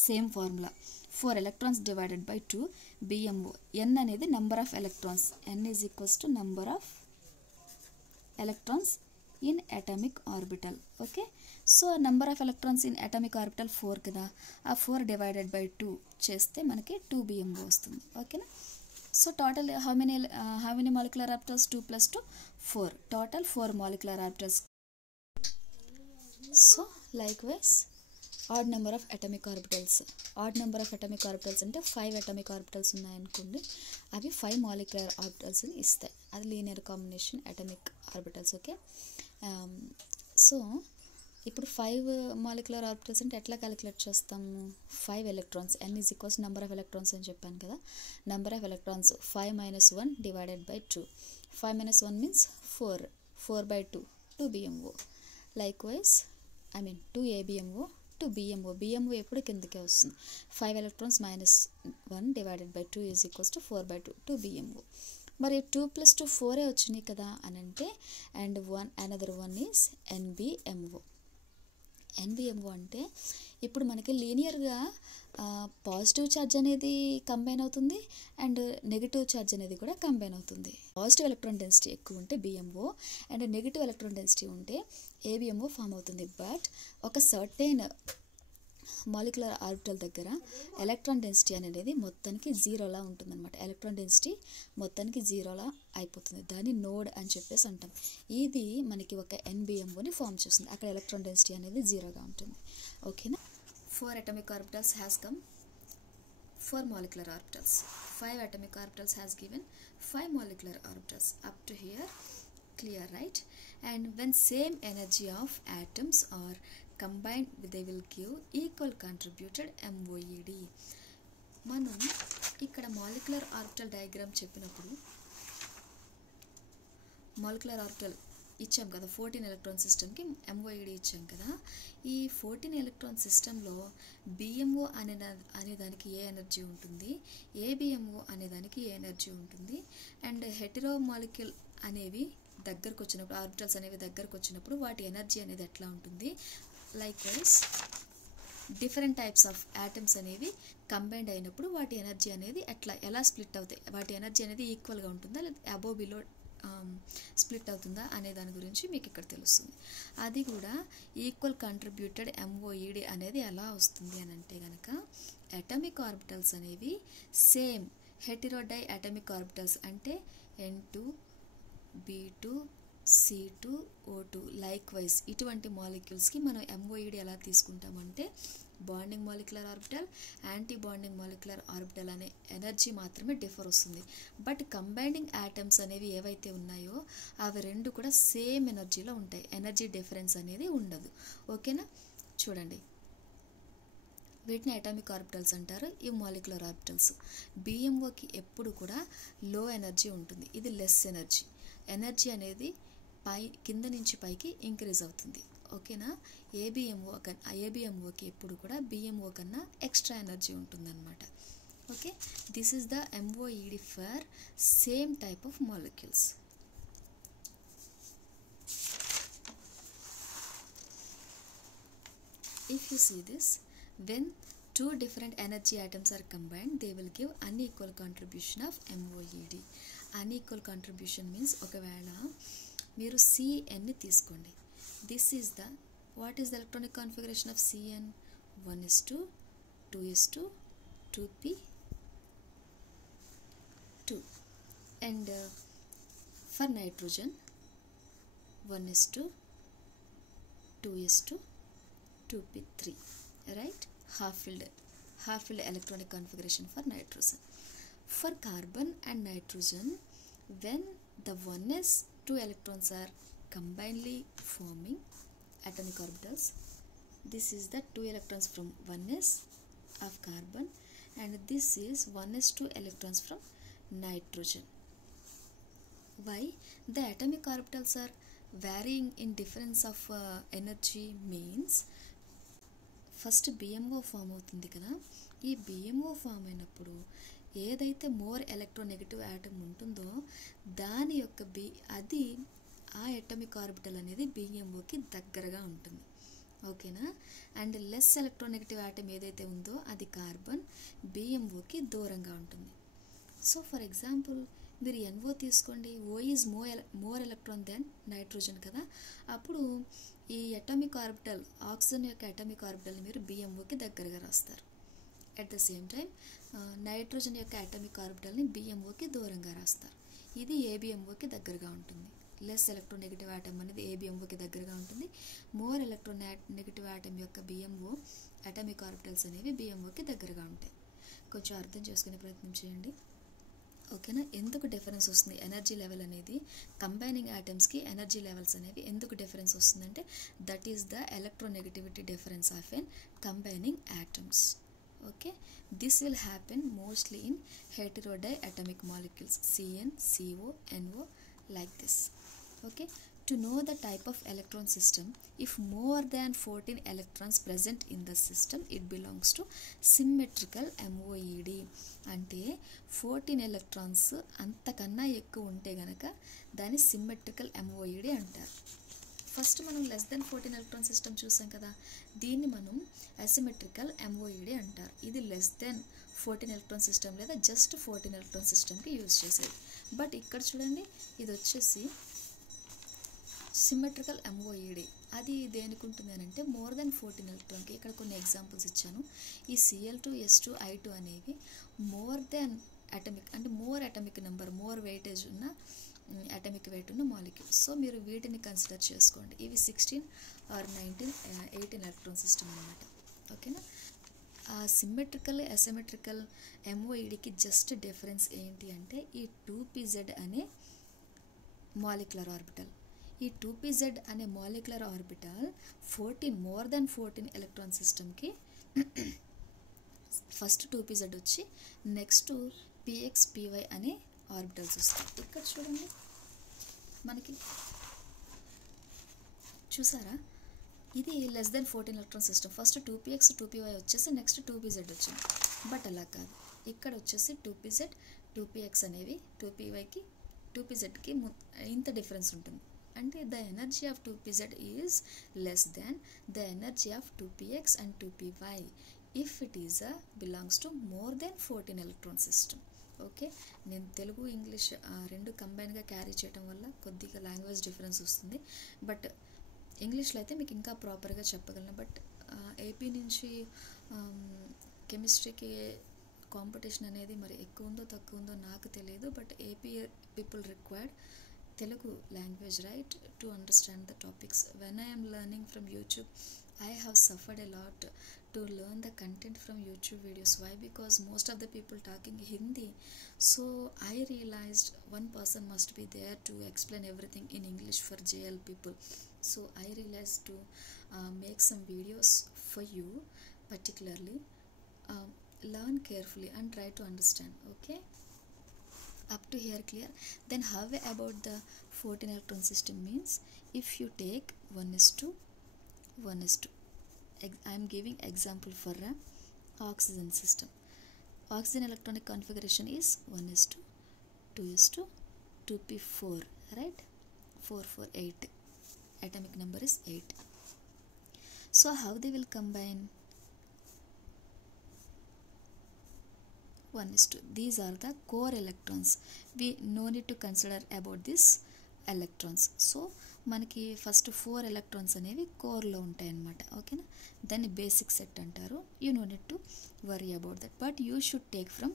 same formula 4 electrons divided by 2 BMO. n అనేది number of electrons, n is equals to number of electrons in atomic orbital. Okay, so number of electrons in atomic orbital 4 కదా, ఆ 4 divided by 2 చేస్తే మనకి 2 BMO వస్తుంది. ఓకేనా, so total how many molecular orbitals? 2 + 2 4, total 4 molecular orbitals. So like wise add number of atomic orbitals. Add number of atomic orbitals అంటే 5 atomic orbitals ఉన్నాయనుకోండి, అవి 5 molecular ఆర్బిటల్స్ని ఇస్తాయి. అది linear combination atomic orbitals. Okay, so ఇప్పుడు 5 molecular orbitals అంటే ఎట్లా calculate చేస్తాము? 5 electrons, n is equals number of electrons అని చెప్పాను కదా, number of electrons 5 - 1 divided by 2. 5 - 1 means 4, 4/2 2 BMO. Like wise 2 ABMO 2 BMO. BMO ఎప్పుడు కిందకే వస్తుంది. 5 electrons -1 divided by 2 is equals to 4/2 2 BMO. మరి 2 + 2 4 వచ్చినాయి కదా అని అంటే, and another one is NBMO. NBMO అంటే ఇప్పుడు మనకి లీనియర్గా పాజిటివ్ ఛార్జ్ అనేది కంబైన్ అవుతుంది అండ్ నెగిటివ్ ఛార్జ్ అనేది కూడా కంబైన్ అవుతుంది. పాజిటివ్ ఎలక్ట్రాన్ డెన్సిటీ ఎక్కువ ఉంటే BMO and negative electron density ఉంటే ABMO ఫామ్ అవుతుంది. బట్ ఒక సర్టెన్ మాలిక్యులర్ ఆర్బిటల్ దగ్గర ఎలక్ట్రాన్ డెన్సిటీ అనేది మొత్తానికి జీరోలా ఉంటుందన్నమాట. ఎలక్ట్రాన్ డెన్సిటీ మొత్తానికి జీరోలా అయిపోతుంది, దాన్ని నోడ్ అని చెప్పేసి అంటాం. ఇది మనకి ఒక NBMOని ఫామ్ చేస్తుంది, అక్కడ ఎలక్ట్రాన్ డెన్సిటీ అనేది జీరోగా ఉంటుంది. ఓకేనా, 4 atomic orbitals has come 4 molecular orbitals. 5 atomic orbitals has given 5 molecular orbitals. Up to here clear, right? And when same energy of atoms are combined, they will give equal contributed MOED. మనం ఇక్కడ molecular orbital diagram చెప్పినప్పుడు molecular orbital ఇచ్చాం కదా, 14 electron సిస్టమ్కి MOED ఇచ్చాం కదా. ఈ 14 electron సిస్టంలో BMO అనే దానికి ఏ ఎనర్జీ ఉంటుంది, ABMO అనే దానికి ఏ ఎనర్జీ ఉంటుంది, అండ్ హెటెరో మాలిక్యూల్ అనేవి దగ్గరకు వచ్చినప్పుడు, ఆర్బిటల్స్ అనేవి దగ్గరకు వచ్చినప్పుడు వాటి ఎనర్జీ అనేది ఎట్లా ఉంటుంది, like wise different types of atoms అనేవి కంబైండ్ అయినప్పుడు వాటి ఎనర్జీ అనేది ఎలా స్ప్లిట్ అవుతాయి, వాటి ఎనర్జీ అనేది ఈక్వల్గా ఉంటుందా లేదా అబోవ్ బిలో స్ప్లిట్ అవుతుందా అనే దాని గురించి మీకు ఇక్కడ తెలుస్తుంది. అది కూడా ఈక్వల్ కంట్రిబ్యూటెడ్ ఎంఓఈడి అనేది ఎలా వస్తుంది అని అంటే కనుక, అటామిక్ ఆర్బిటల్స్ అనేవి సేమ్ హెటిరోడై అటామిక్ ఆర్బిటల్స్ అంటే N2 B2 C2 O2 like wise ఇటువంటి మాలిక్యూల్స్కి మనం ఎంఓఈడి ఎలా తీసుకుంటామంటే bonding molecular orbital, anti bonding molecular orbital అనే ఎనర్జీ మాత్రమే డిఫర్ వస్తుంది. బట్ కంబైనింగ్ యాటమ్స్ అనేవి ఏవైతే ఉన్నాయో అవి రెండు కూడా సేమ్ ఎనర్జీలో ఉంటాయి, ఎనర్జీ డిఫరెన్స్ అనేది ఉండదు. ఓకేనా, చూడండి వీటిని అటామిక్ ఆర్బిటల్స్ అంటారు. ఈ మాలిక్యులర్ ఆర్బిటల్స్ బిఎంఓకి ఎప్పుడు కూడా లో ఎనర్జీ ఉంటుంది, ఇది లెస్ ఎనర్జీ. ఎనర్జీ అనేది కింద నుంచి పైకి ఇంక్రీజ్ అవుతుంది. ఓకేనా, ఏబిఎంఓకి ఎప్పుడు కూడా బిఎంఓ కన్నా ఎక్స్ట్రా ఎనర్జీ ఉంటుందన్నమాట. Okay, this is the MOED for same type of molecules. If you see this, when two different energy atoms are combined, they will give unequal contribution of MOED. Unequal contribution means ఒకవేళ మీరు CN ని తీసుకోండి. This is the, what is the electronic configuration of CN? 1s2, 2s2, 2p2. And for nitrogen 1s2, 2s2, 2p3, right? half-filled electronic configuration for nitrogen. For carbon and nitrogen, when the 1s2 electrons are combinedly forming atomic orbitals, this is the 2 electrons from 1s of carbon and this is 1s2 electrons from nitrogen. Why the atomic orbitals are varying in difference of energy means, first BMO form అవుతుంది కదా, ఈ BMO form అయినప్పుడు ఏదైతే more electronegative atom ఉంటుందో దాని యొక్క అది ఆ అటామిక్ ఆర్బిటల్ అనేది బిఎంఓకి దగ్గరగా ఉంటుంది. ఓకేనా, అండ్ లెస్ ఎలక్ట్రోనెగటివ్ యాటమ్ ఏదైతే ఉందో అది కార్బన్ బిఎంఓకి దూరంగా ఉంటుంది. సో ఫర్ ఎగ్జాంపుల్ మీరు ఎన్ఓ తీసుకోండి, O is more electron than nitrogen కదా, అప్పుడు ఈ అటామిక్ ఆర్బిటల్ ఆక్సిజన్ యొక్క అటామిక్ ఆర్బిటల్ని మీరు బిఎంఓకి దగ్గరగా రాస్తారు. At the same time nitrogen యొక్క అటామిక్ ఆర్బిటల్ని బిఎంఓకి దూరంగా రాస్తారు. ఇది ఏబిఎంఓకి దగ్గరగా ఉంటుంది. లెస్ ఎలక్ట్రోనెగటివ్ ఆటమ్ అనేది ఏబిఎంఓకి దగ్గరగా ఉంటుంది. మోర్ ఎలక్ట్రోనెగటివ్ ఆటమ్ యొక్క బిఎంఓ అటామిక్ ఆర్బిటల్స్ అనేవి బిఎంఓకి దగ్గరగా ఉంటాయి. కొంచెం అర్థం చేసుకునే ప్రయత్నం చేయండి. ఓకేనా, ఎందుకు డిఫరెన్స్ వస్తుంది ఎనర్జీ లెవెల్ అనేది, కంబైనింగ్ యాటమ్స్కి ఎనర్జీ లెవెల్స్ అనేవి ఎందుకు డిఫరెన్స్ వస్తుందంటే that is the electronegativity difference of an combining atoms. Okay, this will happen mostly in heterodiatomic molecules CN, CO, NO like this. Okay, to know the type of electron system, if more than 14 electrons present in the system, it belongs to symmetrical MOED. అంటే 14 electrons అంతకన్నా ఎక్కువ ఉంటే గనక దాన్ని symmetrical MOED అంటారు. First మనం less than 14 electron system చూసాం కదా, దీన్ని మనం అసిమెట్రికల్ MOED అంటారు. ఇది లెస్ దెన్ 14 ఎలక్ట్రాన్ సిస్టమ్ లేదా జస్ట్ 14 ఎలక్ట్రాన్ సిస్టమ్కి యూజ్ చేసేది. బట్ ఇక్కడ చూడండి, ఇది వచ్చేసి సిమెట్రికల్ MOED. అది దేనికి ఉంటుంది అని అంటే మోర్ దెన్ 14 ఎలక్ట్రాన్కి. ఇక్కడ కొన్ని ఎగ్జాంపుల్స్ ఇచ్చాను. ఈ Cl2, S2, I2 అనేవి మోర్ దెన్ అటమిక్ అంటే more atomic number, more weightage ఉన్న అటమిక్ వెయిట్ ఉన్న మాలిక్యూల్స్. సో మీరు వీటిని కన్సిడర్ చేసుకోండి. ఇవి 16 ఆర్ 19, 18 ఎలక్ట్రాన్ సిస్టమ్ అనమాట. ఓకేనా, ఆ సిమ్మెట్రికల్ అసిమెట్రికల్ MOEDకి జస్ట్ డిఫరెన్స్ ఏంటి అంటే ఈ 2pz అనే మాలిక్యులర్ ఆర్బిటల్. ఈ 2pz అనే molecular orbital 14 more than 14 electron సిస్టమ్కి ఫస్ట్ 2pz వచ్చి నెక్స్ట్ px py అనే ఆర్బిటల్స్ వస్తాయి. ఇక్కడ చూడండి, మనకి చూసారా, ఇది less than 14 electron system. First 2px 2py వచ్చేసి నెక్స్ట్ 2pz వచ్చింది. బట్ అలా కాదు, ఇక్కడ వచ్చేసి 2pz 2px అనేవి 2pyకి 2pzకి ఇంత డిఫరెన్స్ ఉంటుంది. అంటే the energy of 2pz is less then the energy of 2px and 2py if it is belongs to more than 14 electron system. Okay, నేను తెలుగు ఇంగ్లీష్ రెండు కంబైన్గా క్యారీ చేయడం వల్ల కొద్దిగా లాంగ్వేజ్ డిఫరెన్స్ వస్తుంది. బట్ ఇంగ్లీష్లో అయితే మీకు ఇంకా ప్రాపర్గా చెప్పగలను. బట్ ఏపీ నుంచి కెమిస్ట్రీకి కాంపిటీషన్ అనేది మరి ఎక్కువ ఉందో తక్కువ ఉందో నాకు తెలియదు. But AP people required Telugu language, right, to understand the topics. When I am learning from YouTube, I have suffered a lot to learn the content from YouTube videos. Why? Because most of the people talking Hindi. So I realized one person must be there to explain everything in English for JL people. So I realized to make some videos for you, particularly learn carefully and try to understand. Okay, up to here clear? Then how about the 14 electron system means if you take 1:1:2. I am giving example for a oxygen system. Oxygen electronic configuration is 1:2:2, 2p4, right? 448, atomic number is 8. So how they will combine? 1:2. These are the core electrons. We no need to consider about this electrons. So మనకి first 4 electrons అనేవి కోర్లో ఉంటాయి అన్నమాట. ఓకేనా, దాన్ని basic set అంటారు. You know need to worry about that. But you should take from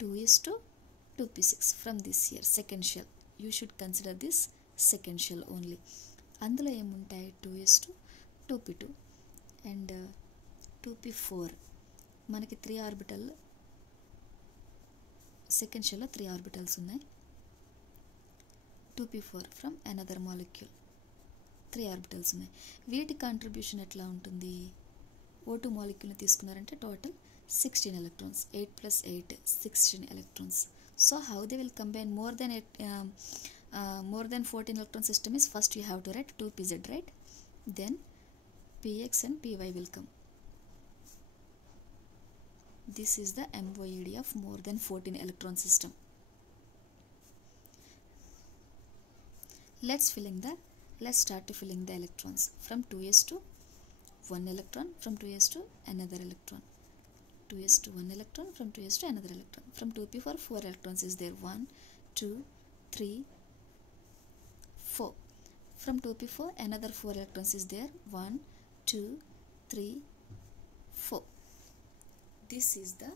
2:2p6 from this year second shell. You should consider this second shell only. అందులో ఏముంటాయి? 2:2p2 and 2p4. మనకి 3 ఆర్బిటల్ సెకండ్ షెల్లో 3 ఆర్బిటల్స్ ఉన్నాయి. 2p4 from another molecule 3 orbitals ఉన్నాయి. వీటి contribution ఎట్లా ఉంటుంది? O2 మాలిక్యూల్ని తీసుకున్నారంటే total 16 electrons. 8 + 8 16 electrons. So how they will combine more than 14 electron system is first you have to write 2pz, right? Then px and py will come. This is the MOED of more than 14 electron system. Let's start to filling the electrons from 2s to 1 electron, from 2s to another electron, 2s to 1 electron, from 2s to another electron. From 2p4 4 electrons is there, 1 2 3 4. From 2p4 another 4 electrons is there, 1 2 3 4. This is the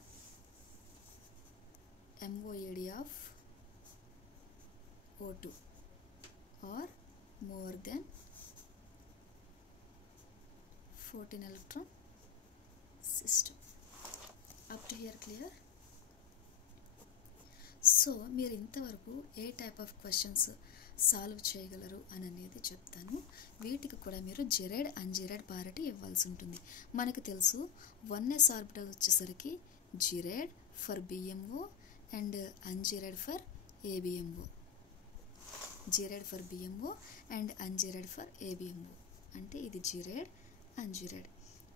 MOED of O2 or more than 14 electron system. Up to here clear? So మీరు ఇంతవరకు ఏ type of questions solve చేయగలరు అని అనేది చెప్తాను. వీటికి కూడా మీరు జెరైడ్ అన్జెరైడ్ parity ఇవ్వాల్సి ఉంటుంది. మనకు తెలుసు 1s ఆర్బిటల్ వచ్చేసరికి gerade for BMO and ungerade for ABMO. Gerade for BMO and ungerade for ABMO అంటే ఇది జిరైడ్ అన్జెరైడ్.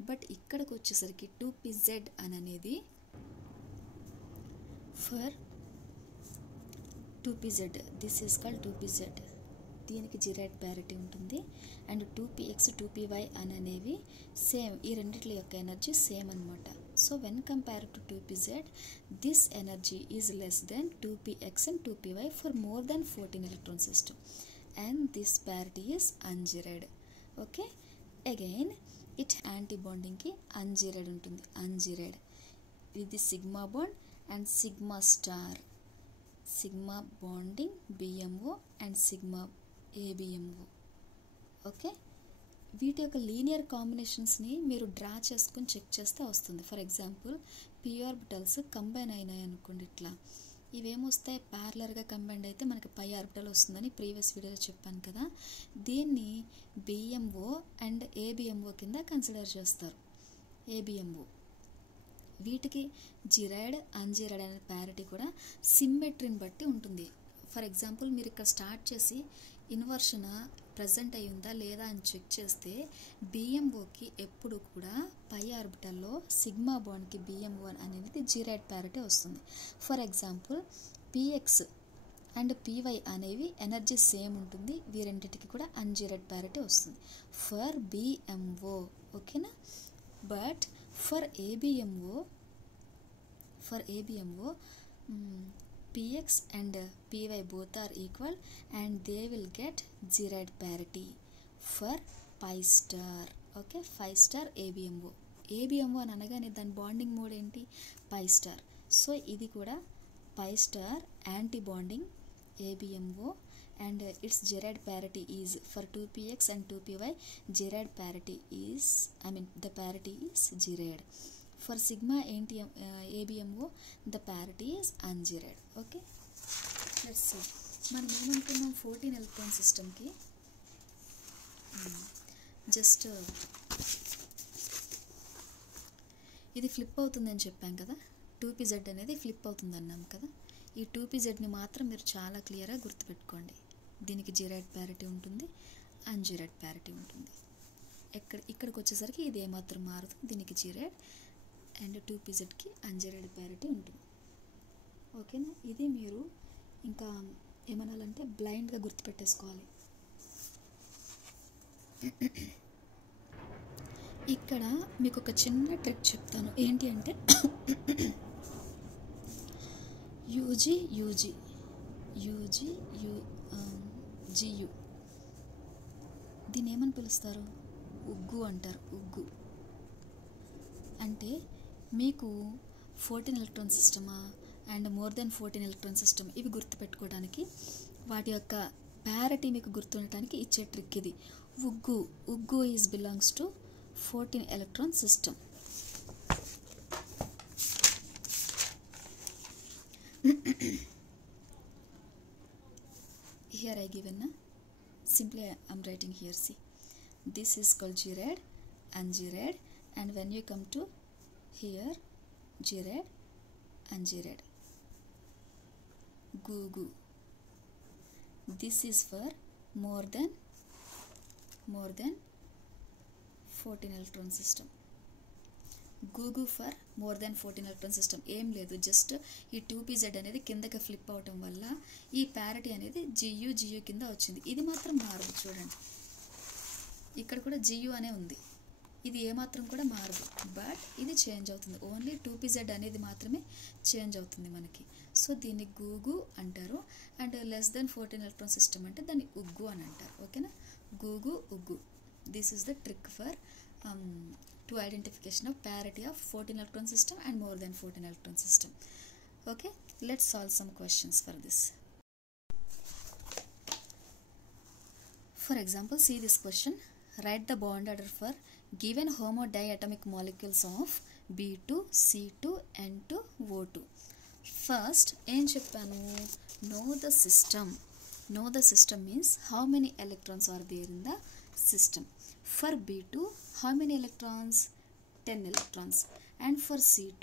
బట్ ఇక్కడికి వచ్చేసరికి 2pz అని అనేది for 2pz. This is called 2pz. దీనికి జిరైడ్ ప్యారిటీ ఉంటుంది. అండ్ 2px 2py అని అనేవి సేమ్. ఈ రెండిట్ల యొక్క ఎనర్జీ సేమ్ అనమాట. So when compare to 2pz this energy is less than 2px and 2py for more than 14 electron system. And this parity is ungerade. Okay, again it anti బాండింగ్కి ungerade ఉంటుంది. Ungerade ఇది sigma bond and sigma star. Sigma bonding BMO and sigma ABMO. Okay, వీటి యొక్క linear కాంబినేషన్స్ని మీరు draw చేసుకొని check చేస్తే వస్తుంది. For example P orbitals combine అయినాయి అనుకోండి. ఇట్లా ఇవేమొస్తాయి? ప్యారలర్గా కంబైండ్ అయితే మనకి పై ఆర్బిటల్ వస్తుందని ప్రీవియస్ వీడియోలో చెప్పాను కదా. దీన్ని బిఎంఓ అండ్ ఏబిఎంఓ కింద కన్సిడర్ చేస్తారు. ఏబిఎంఓ వీటికి జిరైడ్ అన్జిరైడ్ అనే ప్యారిటీ కూడా సిమ్మెట్రీని బట్టి ఉంటుంది. ఫర్ ఎగ్జాంపుల్ మీరు ఇక్కడ స్టార్ట్ చేసి ఇన్వర్షన్ ప్రజెంట్ అయి ఉందా లేదా అని చెక్ చేస్తే బిఎంఓకి ఎప్పుడు కూడా పై ఆర్బిటల్లో సిగ్మా బాండ్కి బిఎంఓ అనేది జిరైడ్ ప్యారిటీ వస్తుంది. For example px and py అనేవి ఎనర్జీ సేమ్ ఉంటుంది, వీరెంటికి కూడా అన్జీరడ్ ప్యారిటీ వస్తుంది ఫర్ బిఎంఓ. ఓకేనా? But for ABMO px and py both are equal and they will get zeroid parity for pi star. Okay, 5 star ABMO అని అనగానే దాని bonding mode ఏంటి? పై స్టార్. సో ఇది కూడా pi star anti bonding ABMO and its zeroid parity is for 2px and 2py zeroid parity is the parity is zeroid. For sigma ABMO the parity is unzeroid. Okay, let's see. మనం ఏమనుకున్నాం 14 electron సిస్టమ్కి just ఇది flip అవుతుందని చెప్పాం కదా, 2pz అనేది flip అవుతుంది అన్నాం కదా. ఈ 2pzని మాత్రం మీరు చాలా క్లియర్గా గుర్తుపెట్టుకోండి. దీనికి జీరాయిడ్ ప్యారిటీ ఉంటుంది, అన్జీరాయిడ్ ప్యారిటీ ఉంటుంది. ఇక్కడికి వచ్చేసరికి ఇది ఏమాత్రం మారదు, దీనికి జీరాయిడ్ అండ్ 2pzకి అన్జీరాయిడ్ ప్యారిటీ ఉంటుంది. ఓకేనా? ఇది మీరు ఇంకా ఏమనాలంటే బ్లైండ్గా గుర్తుపెట్టేసుకోవాలి. ఇక్కడ మీకు ఒక చిన్న ట్రిక్ చెప్తాను. ఏంటి అంటే యూజీ జియు దీన్ని ఏమని పిలుస్తారు? ఉగ్గు అంటారు. ఉగ్గు అంటే మీకు 14 ఎలక్ట్రాన్ సిస్టమా and more than 14 electron system ఇవి గుర్తుపెట్టుకోవడానికి, వాటి యొక్క ప్యారిటీ మీకు గుర్తుండటానికి ఇచ్చే ట్రిక్ ఇది. ఉగ్గు is belongs to 14 electron system. Here I given simply I am writing here. See, this is called Gired, ungired, and when you come to here, Gired, ungired, Gugu. This is for more than 14 electron system. Gugu for more than 14 electron system. ఏం లేదు, just ఈ 2pz అనేది కిందకి flip అవటం వల్ల ఈ parity అనేది జియు కింద వచ్చింది. ఇది మాత్రం మారదు. చూడండి, ఇక్కడ కూడా జియు అనే ఉంది, ఇది ఏమాత్రం కూడా మారదు. బట్ ఇది చేంజ్ అవుతుంది, ఓన్లీ 2pz అనేది మాత్రమే చేంజ్ అవుతుంది మనకి. సో దీన్ని గూగు అంటారు. And less than 14 electron system అంటే దాన్ని ఉగ్గు అని అంటారు. ఓకేనా? గూగు, ఉగ్గు. This is the trick for to identification of parity of 14 electron system and more than 14 electron system. Okay, let's solve some questions for this. For example, see this question. Write the bond order for given homodiatomic molecules of B2, C2, N2, O2. First, ఏం చెప్పాను? Know the system. Know the system means how many electrons are there in the system. For B2, how many electrons? 10 electrons. And for C2,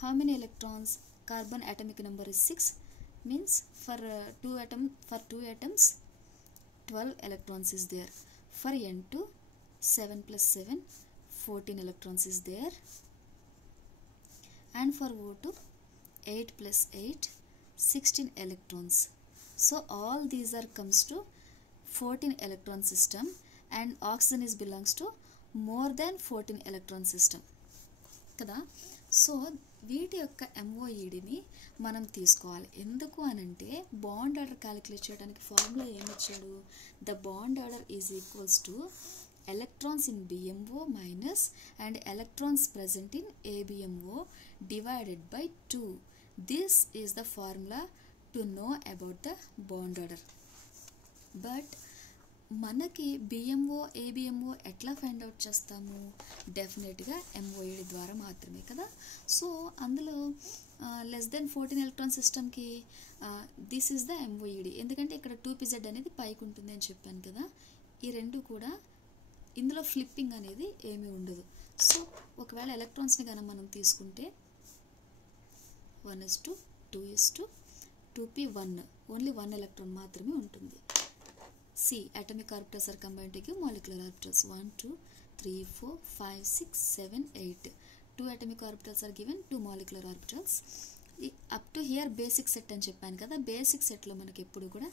how many electrons? Carbon atomic number is 6, means for 2 atoms 12 electrons is there. For N2, 7 plus 7 14 electrons is there. And for O2, 8 plus 8 16 electrons. So all these are comes to 14 electron system, and oxygen is belongs to more than 14 electron system కదా. So వీటి యొక్క MOEDని మనం తీసుకోవాలి. ఎందుకు అనంటే bond order calculate చేయడానికి formula ఏమిచ్చాడు? The bond order is equals to electrons in BMO minus and electrons present in ABMO divided by 2. This is the formula to know about the bond order. But మనకి BMO ఏబిఎంఓ ఎట్లా find out చేస్తాము? డెఫినెట్గా MOED ద్వారా మాత్రమే కదా. So అందులో less than 14 electron సిస్టమ్కి this is the MOED. ఎందుకంటే ఇక్కడ 2pz అనేది పైకి ఉంటుంది అని చెప్పాను కదా. ఈ రెండు కూడా ఇందులో ఫ్లిప్పింగ్ అనేది ఏమీ ఉండదు. సో ఒకవేళ ఎలక్ట్రాన్స్ని కనుక మనం తీసుకుంటే 1:2, 2:2, 2p1, ఓన్లీ 1 ఎలక్ట్రాన్ మాత్రమే ఉంటుంది. C, atomic orbitals are combined to give molecular orbitals. 1, 2, 3, 4, 5, 6, 7, 8. 2 atomic orbitals are given, 2 molecular orbitals. Up to here basic set అని చెప్పాను కదా, బేసిక్ సెట్లో మనకి ఎప్పుడు కూడా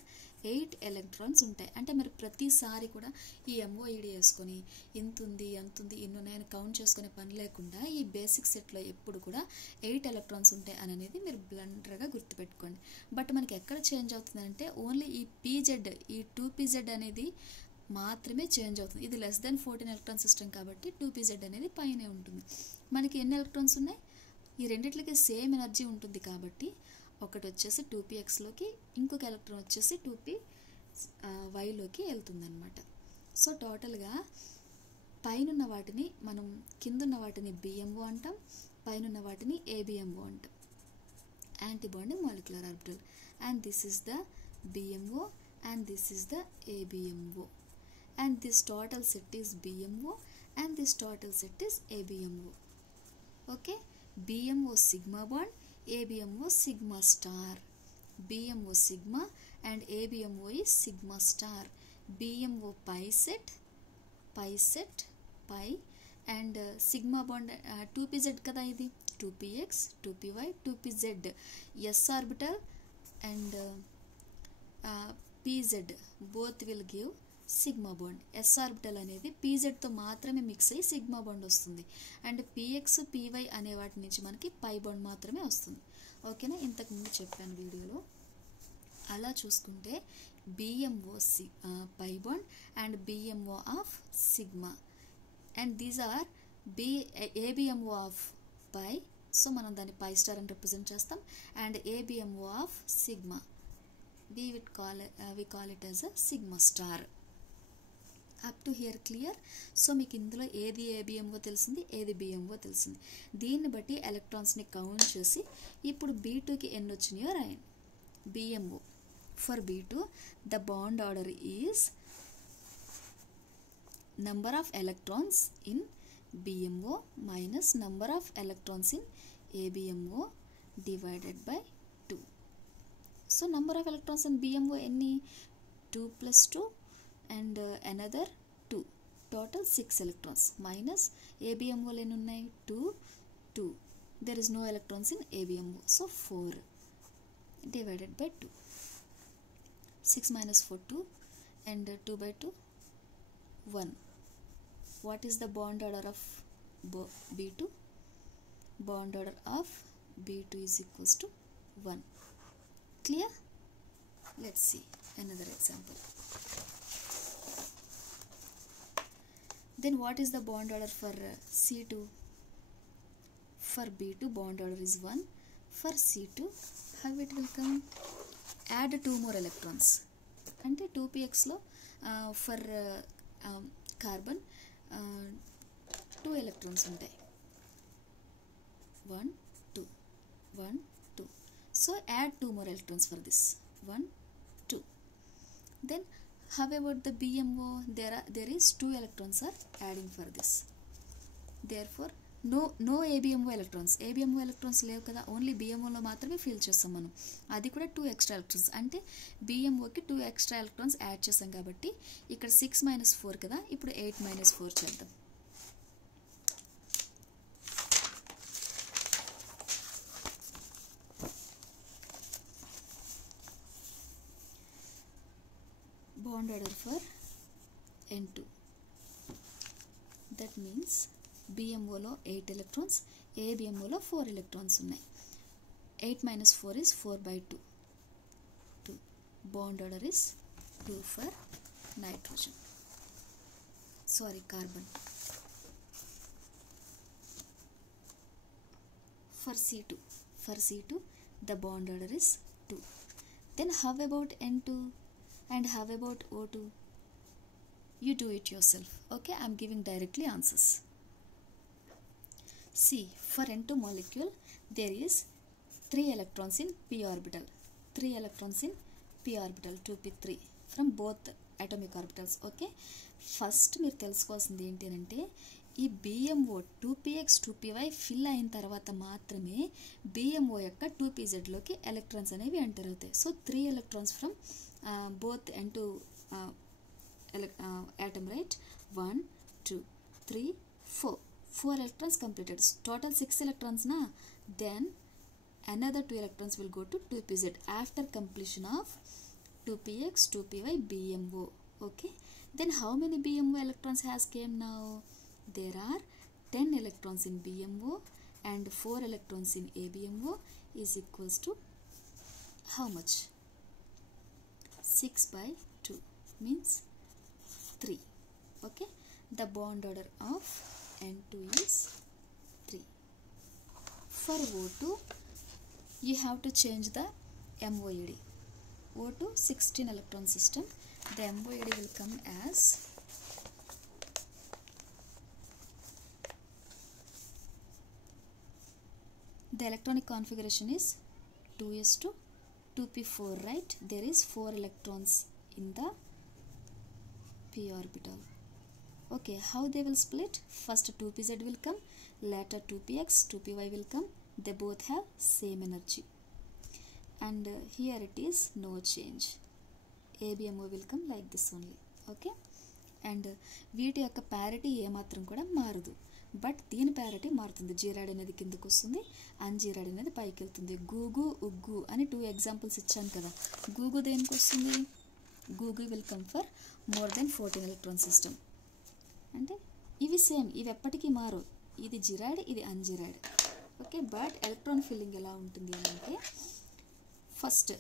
8 ఎలక్ట్రాన్స్ ఉంటాయి. అంటే మీరు ప్రతిసారి కూడా ఈ MOED వేసుకొని ఇంత ఉంది అంత ఉంది ఇన్ని ఉన్నాయని కౌంట్ చేసుకునే పని లేకుండా ఈ బేసిక్ సెట్లో ఎప్పుడు కూడా 8 ఎలక్ట్రాన్స్ ఉంటాయి అని అనేది మీరు బ్లండర్గా గుర్తుపెట్టుకోండి. బట్ మనకి ఎక్కడ చేంజ్ అవుతుందంటే ఓన్లీ ఈ PZ, ఈ 2PZ అనేది మాత్రమే చేంజ్ అవుతుంది. ఇది లెస్ దెన్ 14 ఎలక్ట్రాన్ సిస్టమ్ కాబట్టి 2PZ అనేది పైనే ఉంటుంది. మనకి ఎన్ని ఎలక్ట్రాన్స్ ఉన్నాయి, ఈ రెండిట్లకి సేమ్ ఎనర్జీ ఉంటుంది కాబట్టి ఒకటి వచ్చేసి 2pxలోకి, ఇంకొక ఎలక్ట్రాన్ వచ్చేసి 2pyలోకి వెళ్తుంది అనమాట. సో టోటల్గా పైనున్న వాటిని మనం కిందున్న వాటిని BMO అంటాం, పైనున్న వాటిని ABMO అంటాం, antibonding molecular orbital. And this is the BMO and this is the ABMO, and this total set is BMO and this total set is ABMO. Okay, BMO sigma bond, ABMO sigma star, BMO sigma and ABMO is sigma star, BMO pi set, pi and sigma bond 2pz kada idi 2px 2py 2pz s orbital and pz both will give sigma bond. S orbital అనేది పీజెడ్తో మాత్రమే mix అయ్యి sigma bond వస్తుంది. And px py అనే వాటి నుంచి మనకి పై bond మాత్రమే వస్తుంది. ఓకేనా, ఇంతకుముందు చెప్పాను వీడియోలో. అలా చూసుకుంటే BMO pi bond and BMO of sigma and these are ABMO of pi. So మనం దాన్ని పై స్టార్ అని రిప్రజెంట్ చేస్తాం. And ABMO of sigma we call it as a sigma star. Up to here clear. So మీకు ఇందులో ఏది ABMO తెలిసింది, ఏది BMO తెలిసింది. దీన్ని బట్టి ఎలక్ట్రాన్స్ని కౌంట్ చేసి ఇప్పుడు B2కి ఎన్ని వచ్చినాయో రాయండి. BMO for B2 the bond order is number of electrons in BMO minus number of electrons in ABMO divided by 2. So number of electrons in BMO any 2 plus 2 and another 2, total 6 electrons minus ABMO ఎన్ని ఉన్నాయి 2. There is no electrons in ABMO, so 4 divided by 2. 6 minus 4 2 and 2 by 2 1. What is the bond order of B2? Bond order of B2 is equals to 1. Clear? Let's see another example. Then what is the bond order for C2? For B2 bond order is 1. For C2 how it will come? Add 2 more electrons. అంటే 2px లో for carbon 2 electrons ఉంటాయి. 1 2 1 2. So add 2 more electrons for this. 1 2. Then how about the BMO? There is 2 electrons are adding for this. Therefore no ABMO electrons. ABMO electrons లేవు కదా, only BMOలో మాత్రమే feel చేస్తాం మనం. అది కూడా 2 ఎక్స్ట్రా ఎలక్ట్రాన్స్, అంటే BMOకి 2 extra electrons add చేస్తాం కాబట్టి ఇక్కడ 6 minus 4 కదా, ఇప్పుడు 8 minus 4 చేద్దాం. Bond order for N2. That means BMOలో 8 electrons, ABMOలో 4 electrons ఉన్నాయి. 8 minus 4 is 4 by 2. 2. Bond order is 2 for nitrogen. Sorry, carbon. For C2 the bond order is 2. Then how about N2? And how about O2? You do it yourself. Okay, I am giving directly answers. See, for N2 molecule there is 3 electrons in p orbital. 3 electrons in p orbital 2p3 from both atomic orbitals. Okay, first మీరు తెలుసుకోవాల్సింది ఏంటి అంటే ఈ BMO 2px 2py fill అయిన తర్వాత మాత్రమే BMO యొక్క 2pzలోకి electrons అనేవి ఎంటర్ అవుతాయి. So 3 electrons from both N2 atom, right? 1 2 3 4 electrons completed. Total 6 electrons na. Then another 2 electrons will go to 2pz after completion of 2px 2py BMO. Okay, then how many BMO electrons has came now? There are 10 electrons in BMO and 4 electrons in ABMO is equals to how much? 6/2 means 3. Okay, the bond order of N2 is 3. For O2 you have to change the MOED. O2 16 electron system, the MOED will come as the electronic configuration is 2s2 2p4, right? There is 4 electrons in the p orbital. Okay, how they will split? First 2pz will come, later 2px 2py will come. They both have same energy, and here it is no change. ABMO will come like this only. Okay, and వీటి యొక్క parity ఏమాత్రం కూడా మారదు, but దీని parity మారుతుంది. జీరాడ్ అనేది కిందకు వస్తుంది, అన్జీరాడ్ అనేది పైకి వెళ్తుంది. గూగు ఉగ్గు అని 2 ఎగ్జాంపుల్స్ ఇచ్చాను కదా. గూగు దేనికి వస్తుంది? గూగు will come for more than 14 electron system. అంటే ఇవి సేమ్, ఇవి ఎప్పటికీ మారు. ఇది జిరాడ్, ఇది ungerade. Okay, but electron filling ఎలా ఉంటుంది అంటే first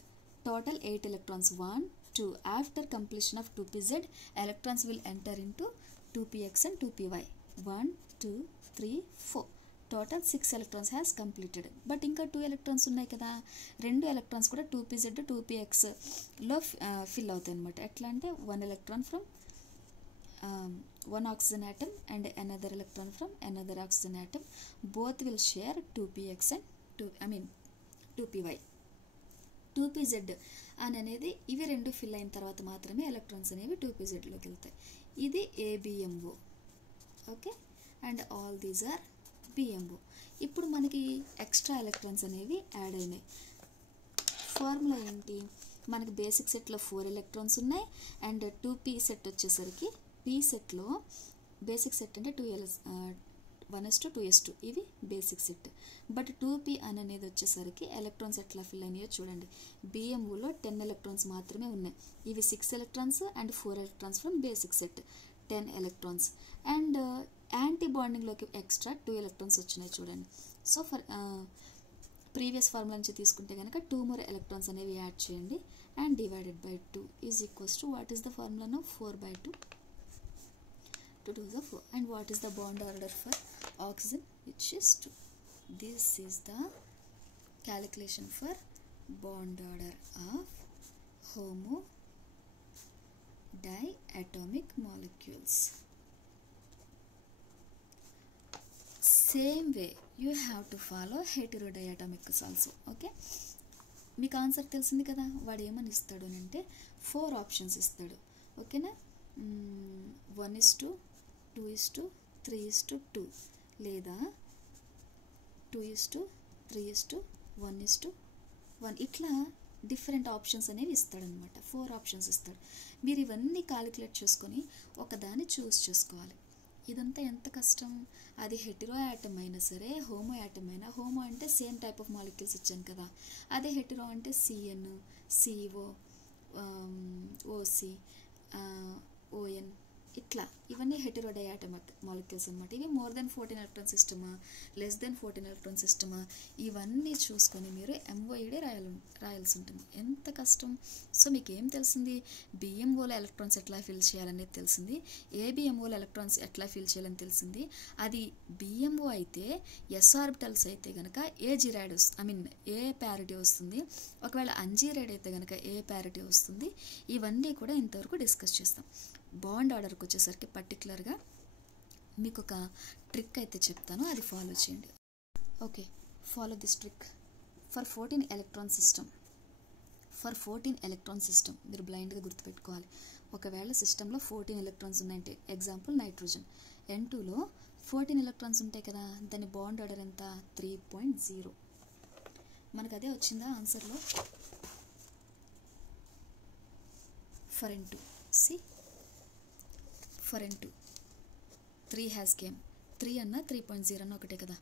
total 8 electrons 1 2 after completion of 2pz electrons will enter into 2px and 2py 1 2 3 4 total 6 electrons has completed. but ఇంకా 2 electrons ఉన్నాయి కదా, 2 electrons కూడా 2pz 2px లో ఫిల్ అవుతాయి అన్నమాట. ఎట్లా అంటే 1 electron from one oxygen atom and another electron from another oxygen atom, both will share 2px and 2py. 2pz అని అనేది ఇవి రెండు ఫిల్ అయిన తర్వాత మాత్రమే ఎలక్ట్రాన్స్ అనేవి 2pzలోకి వెళ్తాయి. ఇది ABMO. Okay, and all these are BMO. ఇప్పుడు మనకి ఎక్స్ట్రా ఎలక్ట్రాన్స్ అనేవి యాడ్ అయినాయి. ఫార్ములా ఏంటి? మనకి బేసిక్ సెట్లో 4 ఎలక్ట్రాన్స్ ఉన్నాయి, అండ్ 2p సెట్ వచ్చేసరికి p సెట్లో బేసిక్ సెట్ అంటే 1s2 ఇవి బేసిక్ సెట్. బట్ 2p అనేది వచ్చేసరికి ఎలక్ట్రాన్స్ ఎట్లా ఫిల్ అయినాయో చూడండి. BMOలో 10 ఎలక్ట్రాన్స్ మాత్రమే ఉన్నాయి. ఇవి 6 electrons and 4 electrons from basic set, 10 electrons. And anti బాండింగ్లోకి ఎక్స్ట్రా 2 ఎలక్ట్రాన్స్ వచ్చినాయి చూడండి. సో ఫర్ ప్రీవియస్ ఫార్ములా నుంచి తీసుకుంటే కనుక 2 more ఎలక్ట్రాన్స్ అనేవి యాడ్ చేయండి, and divided by 2 is equals to what is the formula no 4/2 to do the 4. and what is the bond order for oxygen? Which is 2. This is the calculation for bond order of homo diatomic molecules. Same way you have to follow heterodiatomics also. Okay, మీకు answer తెలిసింది కదా. వాడు ఏమని ఇస్తాడు అంటే 4 options ఇస్తాడు. ఓకేనా, 1:2 2:3 2 లేదా 2:3 1:1 ఇట్లా డిఫరెంట్ ఆప్షన్స్ అనేవి ఇస్తాడనమాట. 4 ఆప్షన్స్ ఇస్తాడు. మీరు ఇవన్నీ కాలిక్యులేట్ చేసుకొని ఒకదాన్ని చూస్ చేసుకోవాలి. ఇదంతా ఎంత కష్టం. అది హెటిరో యాటమ్ అయినా సరే, హోమో యాటమ్ అయినా, హోమో అంటే సేమ్ టైప్ ఆఫ్ మాలిక్యూల్స్ ఇచ్చాను కదా, అదే హెటిరో అంటే CN CO OC ON ఇట్లా ఇవన్నీ హెటెరోడయాటమిక్ మాలిక్యూల్స్ అనమాట. ఇవి మోర్ దెన్ 14 ఎలక్ట్రాన్ సిస్టమా, లెస్ దెన్ 14 ఎలక్ట్రాన్ సిస్టమా, ఇవన్నీ చూసుకొని మీరు MOED రాయాల్సి ఉంటుంది. ఎంత కష్టం. సో మీకు ఏం తెలిసింది? BMOలో ఎలక్ట్రాన్స్ ఎట్లా ఫిల్ చేయాలనేది తెలిసింది, ABMOలో ఎలక్ట్రాన్స్ ఎట్లా ఫిల్ చేయాలని తెలిసింది. అది BMO అయితే S ఆర్బిటల్స్ అయితే కనుక జిరాడ్ ఏ ప్యారిటీ వస్తుంది, ఒకవేళ అన్జిరాడ్ అయితే కనుక ఏ ప్యారిటీ వస్తుంది. ఇవన్నీ కూడా ఇంతవరకు డిస్కస్ చేస్తాం. బాండ్ ఆర్డర్కి వచ్చేసరికి పర్టికులర్గా మీకు ఒక ట్రిక్ అయితే చెప్తాను, అది ఫాలో చేయండి. Okay, follow this trick. For 14 electron system మీరు బ్లైండ్గా గుర్తుపెట్టుకోవాలి. ఒకవేళ సిస్టంలో 14 ఎలక్ట్రాన్స్ ఉన్నాయంటే, ఎగ్జాంపుల్ నైట్రోజన్ N2లో 14 ఎలక్ట్రాన్స్ ఉంటాయి కదా, దాని బాండ్ ఆర్డర్ ఎంత? 3.0. మనకు అదే వచ్చిందా ఆన్సర్లో? For N2 see for N2 3 has came. 3 అన్న 3.0 అన్న ఒకటే కదా.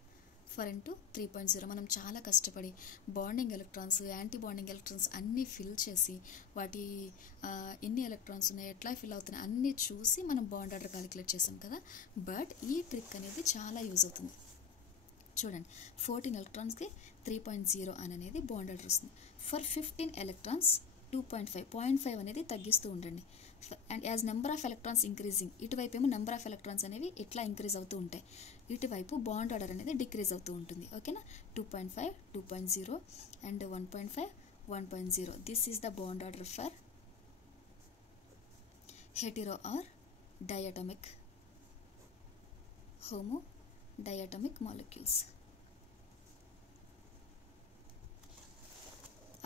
4 into 3.0. మనం చాలా కష్టపడి bonding electrons, anti bonding electrons అన్నీ ఫిల్ చేసి వాటి ఎన్ని ఎలక్ట్రాన్స్ ఉన్నాయి, ఎట్లా ఫిల్ అవుతున్నాయి అన్నీ చూసి మనం బాండ్ ఆర్డర్ క్యాలిక్యులేట్ చేసాం కదా. బట్ ఈ ట్రిక్ అనేది చాలా యూజ్ అవుతుంది. చూడండి, 14 ఎలక్ట్రాన్స్కి 3.0 అనేది బాండ్ ఆర్డర్ వస్తుంది. ఫర్ 15 ఎలక్ట్రాన్స్ 2.5, 0.5 అనేది తగ్గిస్తూ ఉండండి. And as number of electrons increasing, ఇటువైపు ఏమో నెంబర్ ఆఫ్ ఎలక్ట్రాన్స్ అనేవి ఇట్లా ఇంక్రీజ్ అవుతూ ఉంటాయి, ఇటువైపు బాండ్ ఆర్డర్ అనేది డిక్రీజ్ అవుతూ ఉంటుంది. ఓకేనా, 2.5, 2.0 and 1.5, 1.0. This is the bond order for hetero or diatomic, homo diatomic molecules.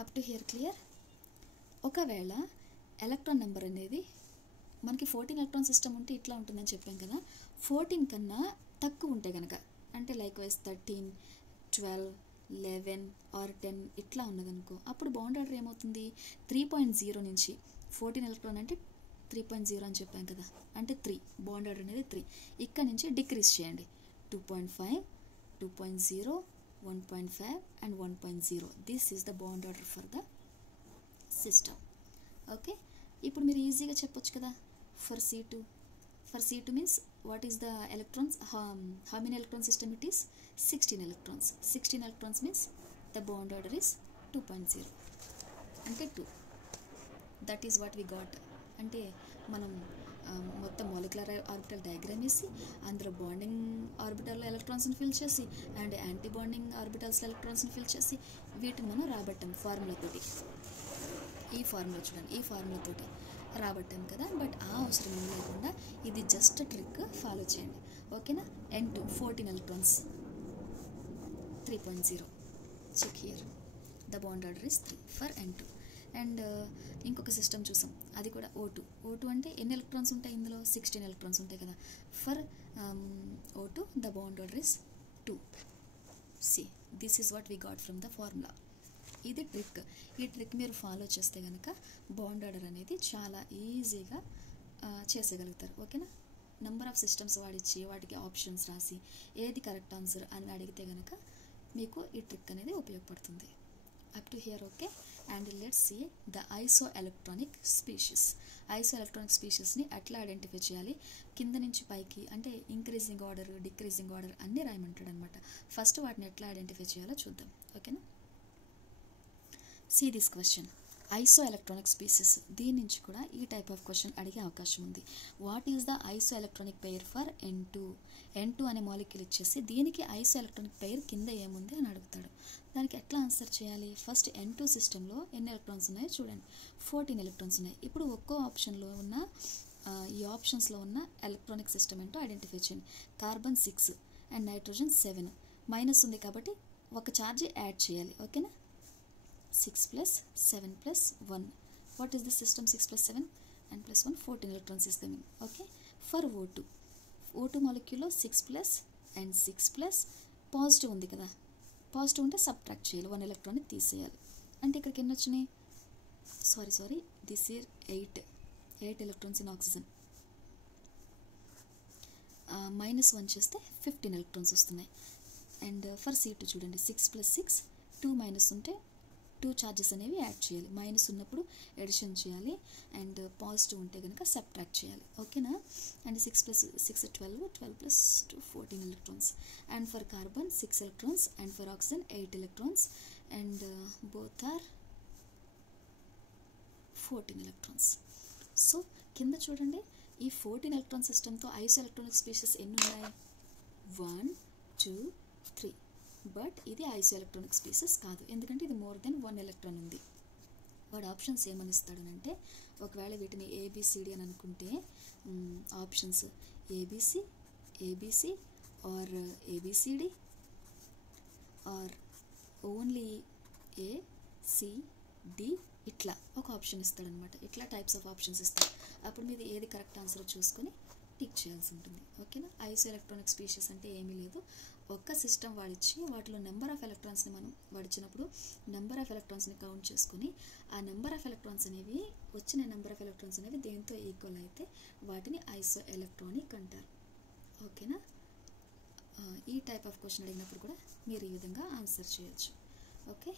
Up to here clear? ఒకవేళ ఎలక్ట్రాన్ నెంబర్ అనేది మనకి 14 ఎలక్ట్రాన్ సిస్టమ్ ఉంటే ఇట్లా ఉంటుందని చెప్పాం కదా. 14 కన్నా తక్కువ ఉంటే కనుక, అంటే లైక్ వైజ్ 13, 12, 11 ఆర్ 10 ఇట్లా ఉన్నదనుకో, అప్పుడు బాండ్ ఆర్డర్ ఏమవుతుంది? 3.0 నుంచి 14 ఎలక్ట్రాన్ అంటే 3.0 అని చెప్పాం కదా, అంటే 3 బాండ్ ఆర్డర్ అనేది 3. ఇక్కడ నుంచి డిక్రీజ్ చేయండి, 2.5, 2.0, 1.5 and 1.0. This is the bond order for the system. Okay, ఇప్పుడు మీరు ఈజీగా చెప్పొచ్చు కదా, for C2 means what is the electrons, how many electron system it is? 16 electrons. 16 electrons means the bond order is 2.0 అంటే 2. That is what we got. అంటే మనం మొత్తం molecular orbital diagram వేసి అందులో బాండింగ్ ఆర్బిటల్లో ఎలక్ట్రాన్స్ని ఫిల్ చేసి అండ్ యాంటీ బాండింగ్ ఆర్బిటల్స్లో ఎలక్ట్రాన్స్ని ఫిల్ చేసి వీటిని మనం రాబట్టాం ఫార్ములాతోటి. ఈ ఫార్ములా చూడండి, ఈ ఫార్ములాతోటి రాబట్టాం కదా. బట్ ఆ అవసరం ఏం లేకుండా ఇది జస్ట్ ట్రిక్ ఫాలో చేయండి. ఓకేనా, N2 14 electrons 3.0. Check here, the bond order is 3 for N2. And ఇంకొక సిస్టమ్ చూసాం, అది కూడా O2 అంటే ఎన్ని ఎలక్ట్రాన్స్ ఉంటాయి ఇందులో? 16 ఎలక్ట్రాన్స్ ఉంటాయి కదా. For O2 the bond order is 2. See, this is what we got from the formula. ఇది ట్రిక్. ఈ ట్రిక్ మీరు ఫాలో చేస్తే కనుక బాండ్ ఆర్డర్ అనేది చాలా ఈజీగా చేసేయగలుగుతారు. ఓకేనా, నెంబర్ ఆఫ్ సిస్టమ్స్ వాడిచ్చి వాటికి ఆప్షన్స్ రాసి ఏది కరెక్ట్ ఆన్సర్ అని అడిగితే కనుక మీకు ఈ ట్రిక్ అనేది ఉపయోగపడుతుంది. Up to here okay. And let's see the isoelectronic species. Isoelectronic స్పీషీస్ని ఎట్లా ఐడెంటిఫై చేయాలి? కింద నుంచి పైకి అంటే ఇంక్రీజింగ్ ఆర్డర్, డిక్రీజింగ్ ఆర్డర్ అన్నీ రాయమంటాడు అనమాట. ఫస్ట్ వాటిని ఎట్లా ఐడెంటిఫై చేయాలో చూద్దాం. ఓకేనా, సీ దిస్ క్వశ్చన్, ఐసోఎలక్ట్రానిక్ స్పీసెస్. దీని నుంచి కూడా ఈ టైప్ ఆఫ్ క్వశ్చన్ అడిగే అవకాశం ఉంది. What is the isoelectronic pair for N2 అనే మాలిక్యూల్ ఇచ్చేసి దీనికి ఐసోఎలక్ట్రానిక్ పెయిర్ కింద ఏముంది అని అడుగుతాడు. దానికి ఎట్లా ఆన్సర్ చేయాలి? ఫస్ట్ N2 సిస్టంలో ఎన్ని ఎలక్ట్రాన్స్ ఉన్నాయో చూడండి, 14 ఎలక్ట్రాన్స్ ఉన్నాయి. ఇప్పుడు ఒక్కో ఆప్షన్లో ఉన్న ఈ ఆప్షన్స్లో ఉన్న ఎలక్ట్రానిక్ సిస్టమ్ ఏంటో ఐడెంటిఫై చేయండి. Carbon 6 and nitrogen 7. మైనస్ ఉంది కాబట్టి ఒక ఛార్జ్ యాడ్ చేయాలి. ఓకేనా, 6 + 7 + 1. What is the system? 6 + 7 and + 1, 14 electrons is coming. Okay, for O2 molecule 6 plus and 6 plus positive ఉంది కదా, పాజిటివ్ ఉంటే సబ్ట్రాక్ట్ చేయాలి, 1 ఎలక్ట్రాన్ని తీసేయాలి. అంటే ఇక్కడికి ఎన్ని వచ్చినాయి? Sorry this year 8 electrons in oxygen. -1 చేస్తే 15 ఎలక్ట్రాన్స్ వస్తున్నాయి. అండ్ ఫర్ C2 చూడండి, 6 + 6, 2 మైనస్ ఉంటే 2 ఛార్జెస్ అనేవి యాడ్ చేయాలి. మైనస్ ఉన్నప్పుడు ఎడిషన్ చేయాలి అండ్ పాజిటివ్ ఉంటే కనుక సబ్ట్రాక్ట్ చేయాలి. ఓకేనా, and 6 + 6 12, 12 + 2 14 electrons. And for carbon 6 electrons and for oxygen 8 electrons and both are 14 electrons. So కింద చూడండి, ఈ 14 ఎలక్ట్రాన్ సిస్టమ్తో ఐసో ఎలక్ట్రానిక్ స్పీషీస్ ఎన్ని ఉన్నాయి? 1, 2, 3. బట్ ఇది ఐసో ఎలక్ట్రానిక్ స్పీసెస్ కాదు, ఎందుకంటే ఇది మోర్ దెన్ 1 ఎలక్ట్రాన్ ఉంది. వాడు ఆప్షన్స్ ఏమని ఇస్తాడనంటే, ఒకవేళ వీటిని ABCD అని అనుకుంటే options ABC or ABCD or only ACD ఇట్లా ఒక ఆప్షన్ ఇస్తాడనమాట. ఇట్లా టైప్స్ ఆఫ్ ఆప్షన్స్ ఇస్తాడు. అప్పుడు మీరు ఏది కరెక్ట్ ఆన్సర్ చూసుకొని టిక్ చేయాల్సి ఉంటుంది. ఓకేనా, ఐసో ఎలక్ట్రానిక్ స్పీషీస్ అంటే ఏమీ లేదు, ఒక్క సిస్టమ్ వాడిచ్చి వాటిలో నెంబర్ ఆఫ్ ఎలక్ట్రాన్స్ని మనం వాడిచ్చినప్పుడు నెంబర్ ఆఫ్ ఎలక్ట్రాన్స్ని కౌంట్ చేసుకుని ఆ నెంబర్ ఆఫ్ ఎలక్ట్రాన్స్ అనేవి వచ్చిన నెంబర్ ఆఫ్ ఎలక్ట్రాన్స్ అనేవి దేంతో ఈక్వల్ అయితే వాటిని ఐసో ఎలక్ట్రానిక్ అంటారు. ఓకేనా, ఈ టైప్ ఆఫ్ క్వశ్చన్ అడిగినప్పుడు కూడా మీరు ఈ విధంగా ఆన్సర్ చేయొచ్చు. ఓకే,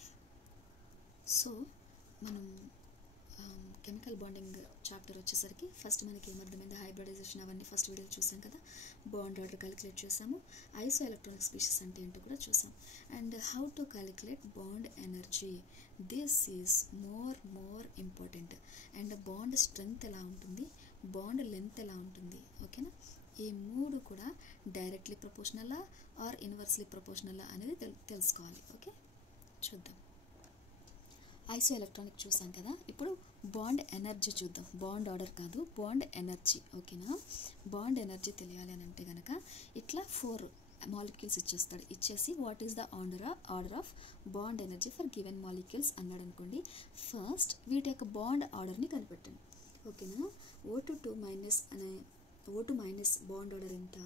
సో మనం కెమికల్ బాండింగ్ చాప్టర్ వచ్చేసరికి ఫస్ట్ మనకి ఏమర్థమైంది, హైబ్రిడైజేషన్ అవన్నీ ఫస్ట్ వీడియో చూసాం కదా, బాండ్ ఆర్డర్ క్యాలిక్యులేట్ చేసాము, ఐసో ఎలక్ట్రానిక్ స్పీషీస్ అంటే ఏంటో కూడా చూసాం, and how to calculate bond energy, this is more important. And bond strength ఎలా ఉంటుంది, బాండ్ లెంత్ ఎలా ఉంటుంది, ఓకేనా. ఈ మూడు కూడా డైరెక్ట్లీ ప్రపోర్షనలా ఆర్ ఇన్వర్స్లీ ప్రపోర్షనలా అనేది తెలుసుకోవాలి. ఓకే, చూద్దాం. ఐసో ఎలక్ట్రానిక్ చూసాం కదా, ఇప్పుడు బాండ్ ఎనర్జీ చూద్దాం. బాండ్ ఆర్డర్ కాదు, బాండ్ ఎనర్జీ. ఓకేనా, బాండ్ ఎనర్జీ తెలియాలి అని అంటే కనుక ఇట్లా 4 మాలిక్యూల్స్ ఇచ్చేసి what is the order of bond energy for given molecules అన్నాడు అనుకోండి. ఫస్ట్ వీటి యొక్క బాండ్ ఆర్డర్ని కనిపెట్టండి. ఓకేనా, O2 మైనస్ బాండ్ ఆర్డర్ ఎంత,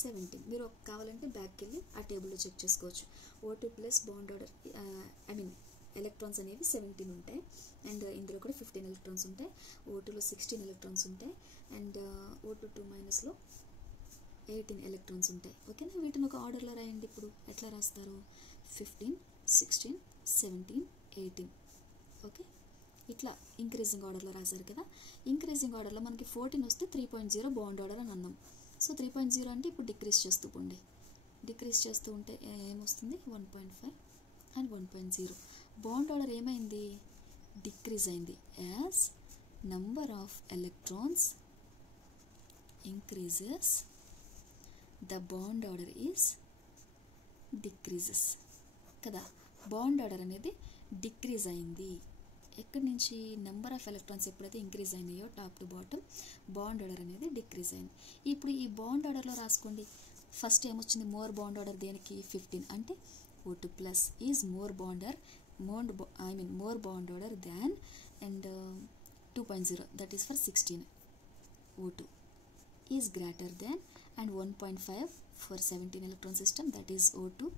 17. మీరు కావాలంటే బ్యాక్కి వెళ్ళి ఆ టేబుల్లో చెక్ చేసుకోవచ్చు. O2 plus bond order electrons అనేవి 17 ఉంటాయి, అండ్ ఇందులో కూడా 15 ఎలక్ట్రాన్స్ ఉంటాయి, O2లో 16 ఎలక్ట్రాన్స్ ఉంటాయి, అండ్ O2 మైనస్లో 18 ఎలక్ట్రాన్స్ ఉంటాయి. ఓకేనా, వీటిని ఒక ఆర్డర్లో రాయండి. ఇప్పుడు ఎట్లా రాస్తారు, 15, 16, 17, 18. ఓకే, ఇట్లా ఇంక్రీజింగ్ ఆర్డర్లో రాశారు కదా. ఇంక్రీజింగ్ ఆర్డర్లో మనకి 14 వస్తే 3.0 బాండ్ ఆర్డర్ అని అన్నాం. సో 3.0 అంటే ఇప్పుడు డిక్రీజ్ చేస్తూ పోండి, డిక్రీజ్ చేస్తూ ఉంటే ఏమొస్తుంది, 1.5 అండ్ 1.0. బాండ్ ఆర్డర్ ఏమైంది, డిక్రీజ్ అయింది. As number of electrons increases the bond order is decreases కదా. బాండ్ ఆర్డర్ అనేది డిక్రీజ్ అయింది. ఎక్కడి నుంచి, నెంబర్ ఆఫ్ ఎలక్ట్రాన్స్ ఎప్పుడైతే ఇంక్రీజ్ అయినాయో top to bottom, bond order అనేది డిక్రీజ్ అయింది. ఇప్పుడు ఈ బాండ్ ఆర్డర్లో రాసుకోండి. ఫస్ట్ ఏమొచ్చింది, మోర్ బాండ్ ఆర్డర్ దేనికి, 15. అంటే O2 plus is more bond order than and 2.0, that is for 16. O2 is greater than and 1.5 for 17 electron system, that is O2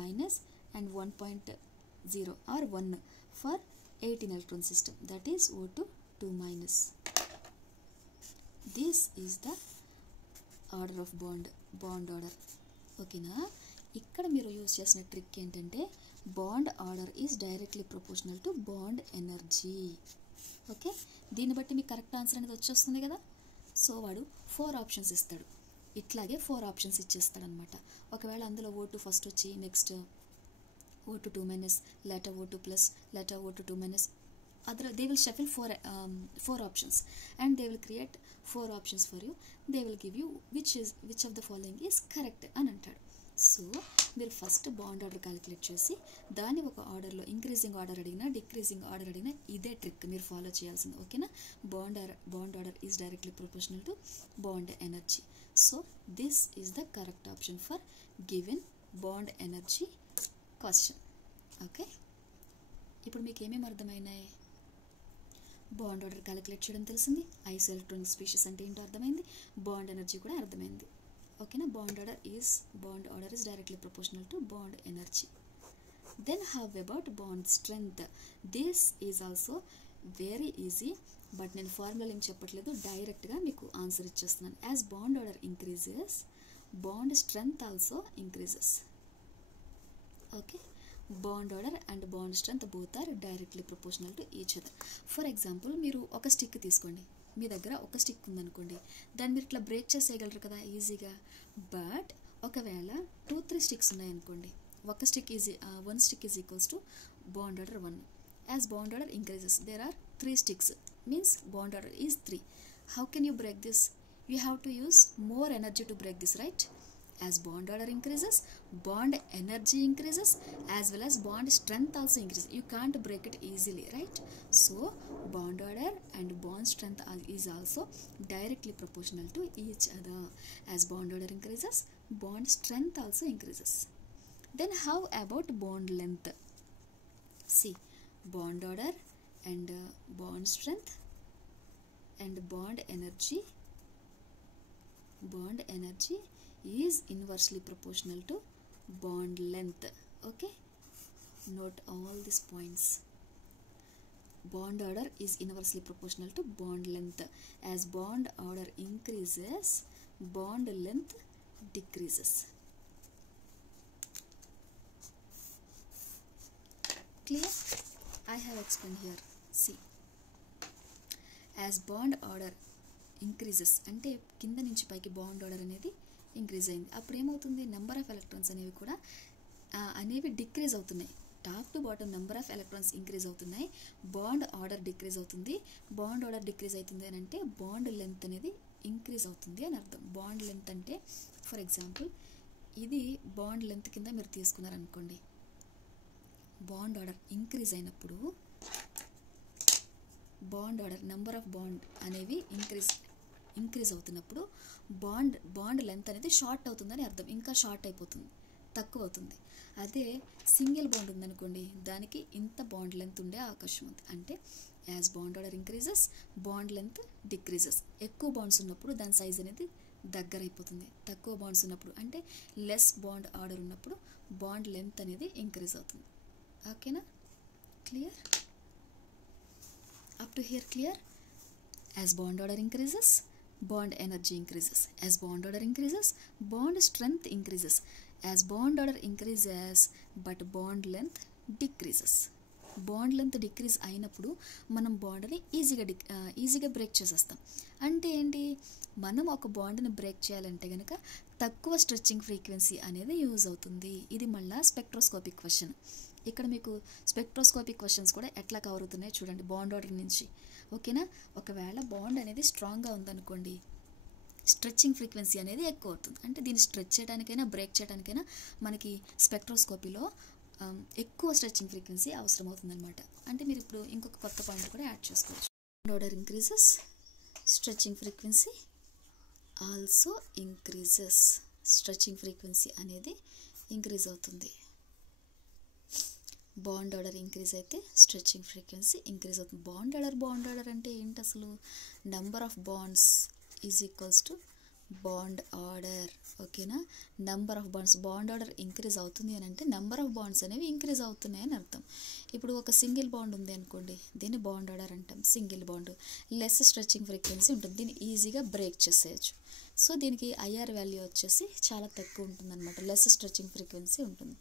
minus, and 1.0 or 1 for 18 electron system, that is O2 2 minus. This is the order of bond order. ఓకేనా, ఇక్కడ మీరు use చేసిన trick ఏంటంటే bond order is directly proportional to bond energy. Okay, దీన్ని బట్టి మీకు correct answer అనేది వచ్చేస్తుంది కదా. సో వాడు 4 ఆప్షన్స్ ఇస్తాడు, ఇట్లాగే 4 ఆప్షన్స్ ఇచ్చేస్తాడు అనమాట. ఒకవేళ అందులో O2 ఫస్ట్ వచ్చి next O2 2 minus, later O2 plus, later O2 2 minus, they will shuffle 4 options and they will create 4 options for you. They will give you which of the following is correct అని అంటాడు. So మీరు first bond order calculate చేసి దాన్ని ఒక ఆర్డర్లో increasing order అడిగినా decreasing order అడిగినా ఇదే ట్రిక్ మీరు ఫాలో చేయాల్సింది. ఓకేనా, bond order is directly proportional to bond energy. So this is the correct option for given bond energy question. Okay, ఇప్పుడు మీకు ఏమేమి అర్థమైనాయి, బాండ్ ఆర్డర్ క్యాలిక్యులేట్ చేయడం తెలిసింది, ఐసో ఎలక్ట్రానిక్ స్పీషీస్ అంటే ఏంటో అర్థమైంది, బాండ్ ఎనర్జీ కూడా అర్థమైంది. ఓకేనా, bond order is directly proportional to bond energy. Then how about bond strength? This is also very easy, but నేను ఫార్ములా ఏం చెప్పట్లేదు, డైరెక్ట్గా మీకు ఆన్సర్ ఇచ్చేస్తున్నాను. As bond order increases, bond strength also increases. Okay, bond order and bond strength both are directly proportional to each other. For example, మీరు ఒక stick తీసుకోండి, మీ దగ్గర ఒక స్టిక్ ఉందనుకోండి, దాన్ని మీరు ఇట్లా బ్రేక్ చేసేయగలరు కదా ఈజీగా. బట్ ఒకవేళ 2-3 స్టిక్స్ ఉన్నాయనుకోండి, one stick is equals to bond order 1. As bond order increases, there are 3 sticks, means bond order is 3. How can you break this? You have to use more energy to break this, right? As bond order increases, bond energy increases, as well as bond strength also increases. You can't break it easily, right? So bond order and bond strength is also directly proportional to each other. As bond order increases, bond strength also increases. Then how about bond length? See, bond order and bond strength and bond energy is inversely proportional to bond length. Okay, note all these points. Bond order is inversely proportional to bond length. As bond order increases, bond length decreases. Clear? I have explained here. See, as bond order increases, అంటే కింద నుంచి పైకి bond order అనేది increase అయింది, అప్పుడు ఏమవుతుంది, number of electrons అనేవి కూడా డిక్రీజ్ అవుతున్నాయి. Top to bottom number of electrons increase అవుతున్నాయి, బాండ్ ఆర్డర్ డిక్రీజ్ అవుతుంది. బాండ్ ఆర్డర్ డిక్రీజ్ అవుతుంది అని అంటే బాండ్ లెంత్ అనేది ఇంక్రీజ్ అవుతుంది అని అర్థం. బాండ్ లెంత్ అంటే ఫర్ ఎగ్జాంపుల్ ఇది బాండ్ లెంత్ కింద మీరు తీసుకున్నారనుకోండి, బాండ్ ఆర్డర్ ఇంక్రీజ్ అయినప్పుడు bond order number of bond అనేవి ఇంక్రీజ్ అవుతున్నప్పుడు బాండ్ లెంత్ అనేది షార్ట్ అవుతుందని అర్థం, ఇంకా షార్ట్ అయిపోతుంది, తక్కువ అవుతుంది. అదే సింగిల్ బాండ్ ఉందనుకోండి, దానికి ఇంత బాండ్ లెంత్ ఉండే అవకాశం ఉంది. అంటే as bond order increases bond length decreases. ఎక్కువ బాండ్స్ ఉన్నప్పుడు దాని సైజ్ అనేది దగ్గర అయిపోతుంది, తక్కువ బాండ్స్ ఉన్నప్పుడు అంటే లెస్ బాండ్ ఆర్డర్ ఉన్నప్పుడు బాండ్ లెంత్ అనేది ఇంక్రీజ్ అవుతుంది. ఓకేనా? Clear? Up to here clear? As bond order increases, bond energy increases. As bond order increases, bond strength increases. As bond order increases, but bond length decreases. Bond length decrease అయినప్పుడు మనం బాండ్ని ఈజీగా break చేసేస్తాం. అంటే ఏంటి, మనం ఒక బాండ్ని బ్రేక్ చేయాలంటే కనుక తక్కువ స్ట్రెచ్చింగ్ ఫ్రీక్వెన్సీ అనేది యూజ్ అవుతుంది. ఇది మళ్ళీ స్పెక్ట్రోస్కోపిక్ క్వశ్చన్. ఇక్కడ మీకు స్పెక్ట్రోస్కోపిక్ క్వశ్చన్స్ కూడా ఎట్లా కవర్ అవుతున్నాయి చూడండి బాండ్ ఆర్డర్ నుంచి. ఓకేనా? ఒకవేళ బాండ్ అనేది స్ట్రాంగ్గా ఉందనుకోండి, స్ట్రెచ్చింగ్ ఫ్రీక్వెన్సీ అనేది ఎక్కువ అవుతుంది. అంటే దీన్ని స్ట్రెచ్ చేయడానికైనా బ్రేక్ చేయడానికైనా మనకి స్పెక్ట్రోస్కోపీలో ఎక్కువ స్ట్రెచ్చింగ్ ఫ్రీక్వెన్సీ అవసరం అవుతుందన్నమాట. అంటే మీరు ఇప్పుడు ఇంకొక కొత్త పాయింట్ కూడా యాడ్ చేసుకోవచ్చు. Bond order increases, stretching frequency also increases. Stretching frequency అనేది ఇంక్రీజ్ అవుతుంది. బాండ్ ఆర్డర్ ఇంక్రీజ్ అయితే స్ట్రెచ్చింగ్ ఫ్రీక్వెన్సీ ఇంక్రీజ్ అవుతుంది. బాండ్ ఆర్డర్ అంటే ఏంటి అసలు? Number of bonds is equals to bond order. ఓకేనా? Number of bonds, bond order increase అవుతుంది అని అంటే నెంబర్ ఆఫ్ బాండ్స్ అనేవి ఇంక్రీజ్ అవుతున్నాయి అని అర్థం. ఇప్పుడు ఒక సింగిల్ బాండ్ ఉంది అనుకోండి, దీన్ని బాండ్ ఆర్డర్ అంటాం. Single bond less stretching frequency ఉంటుంది, దీన్ని ఈజీగా బ్రేక్ చేసేయచ్చు. సో దీనికి ఐఆర్ వాల్యూ వచ్చేసి చాలా తక్కువ ఉంటుంది అనమాట, లెస్ స్ట్రెచ్చింగ్ ఫ్రీక్వెన్సీ ఉంటుంది.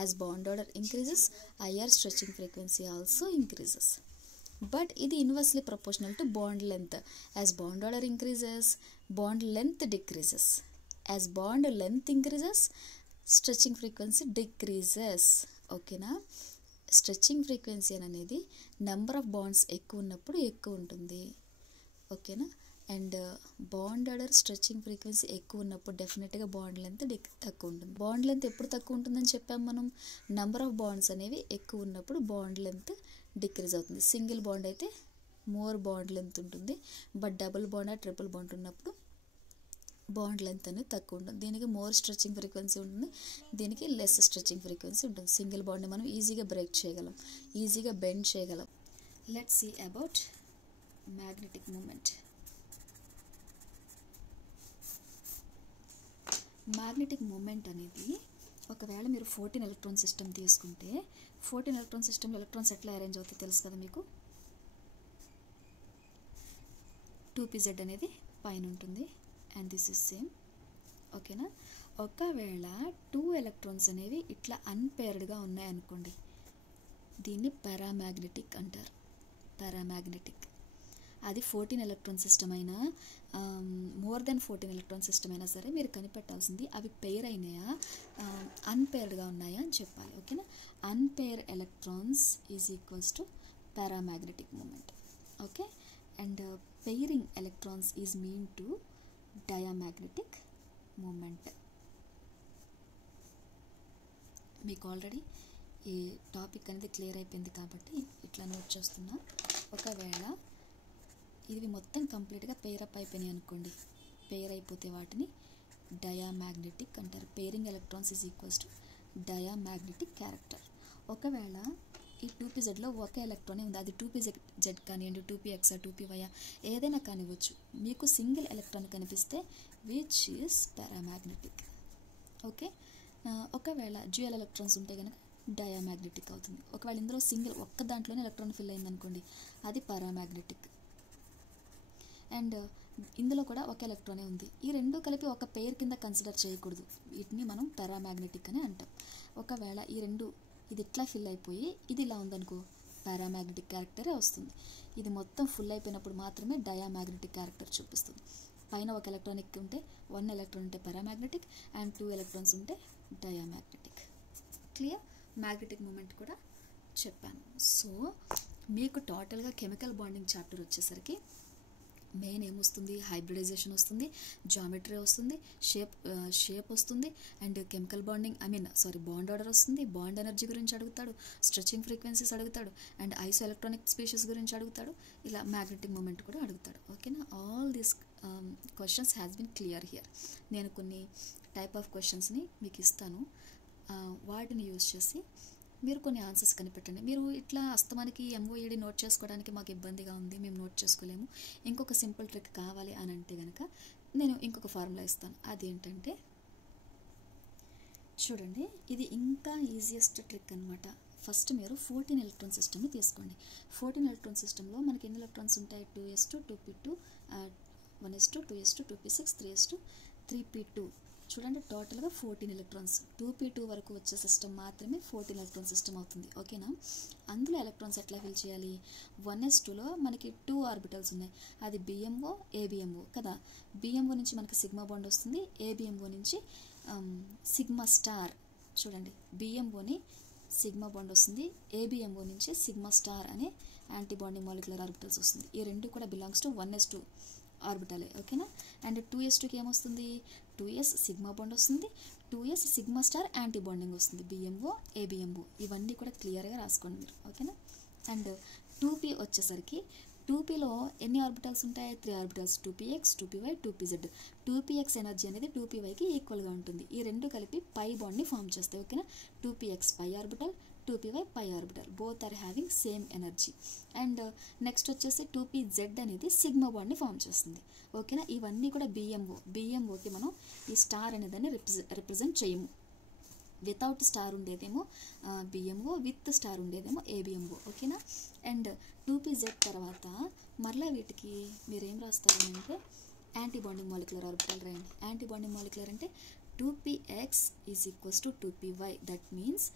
As bond order increases, IR stretching frequency also increases. But ఇది inversely proportional to bond length. As bond order increases, bond length decreases. As bond length increases, stretching frequency decreases. ఓకేనా? Stretching frequency అనేది number of bonds ఎక్కువ ఉన్నప్పుడు ఎక్కువ ఉంటుంది. ఓకేనా? And bond order stretching frequency ఎక్కువ ఉన్నప్పుడు డెఫినెట్గా బాండ్ లెంత్ తక్కువ ఉంటుంది. బాండ్ లెంత్ ఎప్పుడు తక్కువ ఉంటుందని చెప్పాం మనం? నెంబర్ ఆఫ్ బాండ్స్ అనేవి ఎక్కువ ఉన్నప్పుడు బాండ్ లెంత్ డిక్రీజ్ అవుతుంది. సింగిల్ బాండ్ అయితే మోర్ బాండ్ లెంత్ ఉంటుంది, బట్ డబుల్ బాండ్ ఆ ట్రిపుల్ బాండ్ ఉన్నప్పుడు బాండ్ లెంత్ అనేది తక్కువ ఉంటుంది. దీనికి మోర్ స్ట్రెచ్చింగ్ ఫ్రీక్వెన్సీ ఉంటుంది, దీనికి లెస్ స్ట్రెచ్చింగ్ ఫ్రీక్వెన్సీ ఉంటుంది. సింగిల్ బాండ్ని మనం ఈజీగా బ్రేక్ చేయగలం, ఈజీగా బెండ్ చేయగలం. Let's see about magnetic moment. Magnetic moment అనేది ఒకవేళ మీరు 14 ఎలక్ట్రాన్ సిస్టమ్ తీసుకుంటే 14 ఎలక్ట్రాన్ సిస్టమ్లో ఎలక్ట్రాన్స్ ఎట్లా అరేంజ్ అవుతాయి తెలుసు కదా మీకు? 2pz అనేది పైన ఉంటుంది అండ్ దిస్ ఇస్ సేమ్. ఓకేనా? ఒకవేళ 2 ఎలక్ట్రాన్స్ అనేవి ఇట్లా అన్పేర్డ్గా ఉన్నాయనుకోండి, దీన్ని పారామ్యాగ్నెటిక్ అంటారు. పారామ్యాగ్నెటిక్. అది 14 ఎలక్ట్రాన్ సిస్టమ్ అయినా మోర్ దెన్ 14 ఎలక్ట్రాన్ సిస్టమ్ అయినా సరే మీరు కనిపెట్టాల్సింది అవి పెయిర్ అయినాయా అన్పేర్డ్గా ఉన్నాయా అని చెప్పాలి. ఓకేనా? Unpaired electrons is equals to paramagnetic moment. Okay? And pairing electrons is mean to diamagnetic moment. మీకు ఆల్రెడీ ఈ టాపిక్ అనేది క్లియర్ అయిపోయింది కాబట్టి ఇట్లా నోట్ చేస్తున్నా. ఒకవేళ ఇవి మొత్తం కంప్లీట్గా పెయిర్ అప్ అయిపోయినాయి అనుకోండి, పెయిర్ అయిపోతే వాటిని డయామ్యాగ్నెటిక్ అంటారు. Pairing electrons is equals to diamagnetic character. ఒకవేళ ఈ 2pzలో ఒక ఎలక్ట్రానే ఉంది, అది 2pz కానివ్వండి, 2px 2py ఏదైనా కానివ్వచ్చు, మీకు సింగిల్ ఎలక్ట్రాన్ కనిపిస్తే విచ్ ఈజ్ పారామ్యాగ్నెటిక్. ఓకే? ఒకవేళ డ్యూయల్ ఎలక్ట్రాన్స్ ఉంటే కనుక డయామ్యాగ్నెటిక్ అవుతుంది. ఒకవేళ ఇందులో సింగిల్ ఒక్క దాంట్లోనే ఎలక్ట్రాన్ ఫిల్ అయిందనుకోండి, అది పారామ్యాగ్నెటిక్. అండ్ ఇందులో కూడా ఒక ఎలక్ట్రానే ఉంది, ఈ రెండు కలిపి ఒక పెయిర్ కింద కన్సిడర్ చేయకూడదు, వీటిని మనం పారామ్యాగ్నెటిక్ అని అంటాం. ఒకవేళ ఈ ఇది ఇట్లా ఫిల్ అయిపోయి ఇది ఇలా ఉందనుకో పారామాగ్నెటిక్ క్యారెక్టరే వస్తుంది. ఇది మొత్తం ఫుల్ అయిపోయినప్పుడు మాత్రమే డయామాగ్నెటిక్ క్యారెక్టర్ చూపిస్తుంది. పైన ఒక ఎలక్ట్రానిక్ ఉంటే 1 ఎలక్ట్రాన్ ఉంటే పారామాగ్నెటిక్ అండ్ 2 ఎలక్ట్రాన్స్ ఉంటే డయామాగ్నెటిక్. క్లియర్? మ్యాగ్నెటిక్ మూమెంట్ కూడా చెప్పాను. సో మీకు టోటల్గా కెమికల్ బాండింగ్ చాప్టర్ వచ్చేసరికి మెయిన్ ఏమొస్తుంది, హైబ్రిడైజేషన్ వస్తుంది, జామెట్రీ వస్తుంది, షేప్ వస్తుంది, and chemical bonding bond order వస్తుంది, బాండ్ ఎనర్జీ గురించి అడుగుతాడు, స్ట్రెచింగ్ ఫ్రీక్వెన్సీస్ అడుగుతాడు, అండ్ ఐసో ఎలక్ట్రానిక్ స్పీషీస్ గురించి అడుగుతాడు, ఇలా మ్యాగ్నెటిక్ మూమెంట్ కూడా అడుగుతాడు. ఓకేనా? All these questions has been clear here. నేను కొన్ని టైప్ ఆఫ్ క్వశ్చన్స్ని మీకు ఇస్తాను, వాటిని యూజ్ చేసి మీరు కొన్ని ఆన్సర్స్ కనిపెట్టండి. మీరు ఇట్లా అస్తమానికి MOED నోట్ చేసుకోవడానికి మాకు ఇబ్బందిగా ఉంది, మేము నోట్ చేసుకోలేము, ఇంకొక సింపుల్ ట్రిక్ కావాలి అని అంటే కనుక నేను ఇంకొక ఫార్ములా ఇస్తాను. అదేంటంటే చూడండి, ఇది ఇంకా ఈజియెస్ట్ ట్రిక్ అనమాట. ఫస్ట్ మీరు 14 ఎలక్ట్రాన్ సిస్టమ్ని తీసుకోండి. 14 ఎలక్ట్రాన్ సిస్టంలో మనకి ఎన్ని ఎలక్ట్రాన్స్ ఉంటాయి? 2s2 2p2 1s2 2s2 2p6 3s2 3p2. చూడండి, టోటల్గా 14 ఎలక్ట్రాన్స్. 2p2 వరకు వచ్చే సిస్టమ్ మాత్రమే 14 ఎలక్ట్రాన్ సిస్టమ్ అవుతుంది. ఓకేనా? అందులో ఎలక్ట్రాన్స్ ఎట్లా ఫిల్ చేయాలి? 1s2లో మనకి 2 ఆర్బిటల్స్ ఉన్నాయి, అది BMO ABMO కదా. BMO నుంచి మనకి సిగ్మా బాండ్ వస్తుంది, ABMO నుంచి సిగ్మా స్టార్. చూడండి, BMOని సిగ్మా బాండ్ వస్తుంది, ABMO నుంచి సిగ్మా స్టార్ అనే యాంటీ బాండింగ్ మాలిక్యులర్ ఆర్బిటల్స్ వస్తుంది. ఈ రెండు కూడా బిలాంగ్స్ టు 1s2 ఆర్బిటలే. ఓకేనా? అండ్ 2s2కి ఏమొస్తుంది? 2s సిగ్మా బాండ్ వస్తుంది, 2s sigma star anti bonding వస్తుంది, BMO ABMO. ఇవన్నీ కూడా క్లియర్గా రాసుకోండి మీరు. ఓకేనా? అండ్ 2p వచ్చేసరికి 2pలో ఎన్ని ఆర్బిటల్స్ ఉంటాయి? 3 orbitals, 2px 2py 2pz. 2px energy అనేది 2pyకి ఈక్వల్గా ఉంటుంది. ఈ రెండు కలిపి పై బాండ్ని ఫామ్ చేస్తాయి. ఓకేనా? 2px pi orbital, 2py pi orbital, both are having same energy. And next వచ్చేసి 2pz అనేది సిగ్మా బాండ్ని ఫామ్ చేస్తుంది. ఓకేనా? ఇవన్నీ కూడా BMOకి మనం ఈ స్టార్ అనేదాన్ని రిప్రజెంట్ చేయము. వితౌట్ స్టార్ ఉండేదేమో BMO, విత్ స్టార్ ఉండేదేమో ABMO. ఓకేనా? అండ్ 2pz తర్వాత మరలా వీటికి మీరు ఏం రాస్తారు అంటే యాంటీ బాండింగ్ మాలిక్యులర్ ఆర్బిటల్ రాయండి. యాంటీ బాండింగ్ మాలిక్యులర్ అంటే 2px is equals to 2py. That means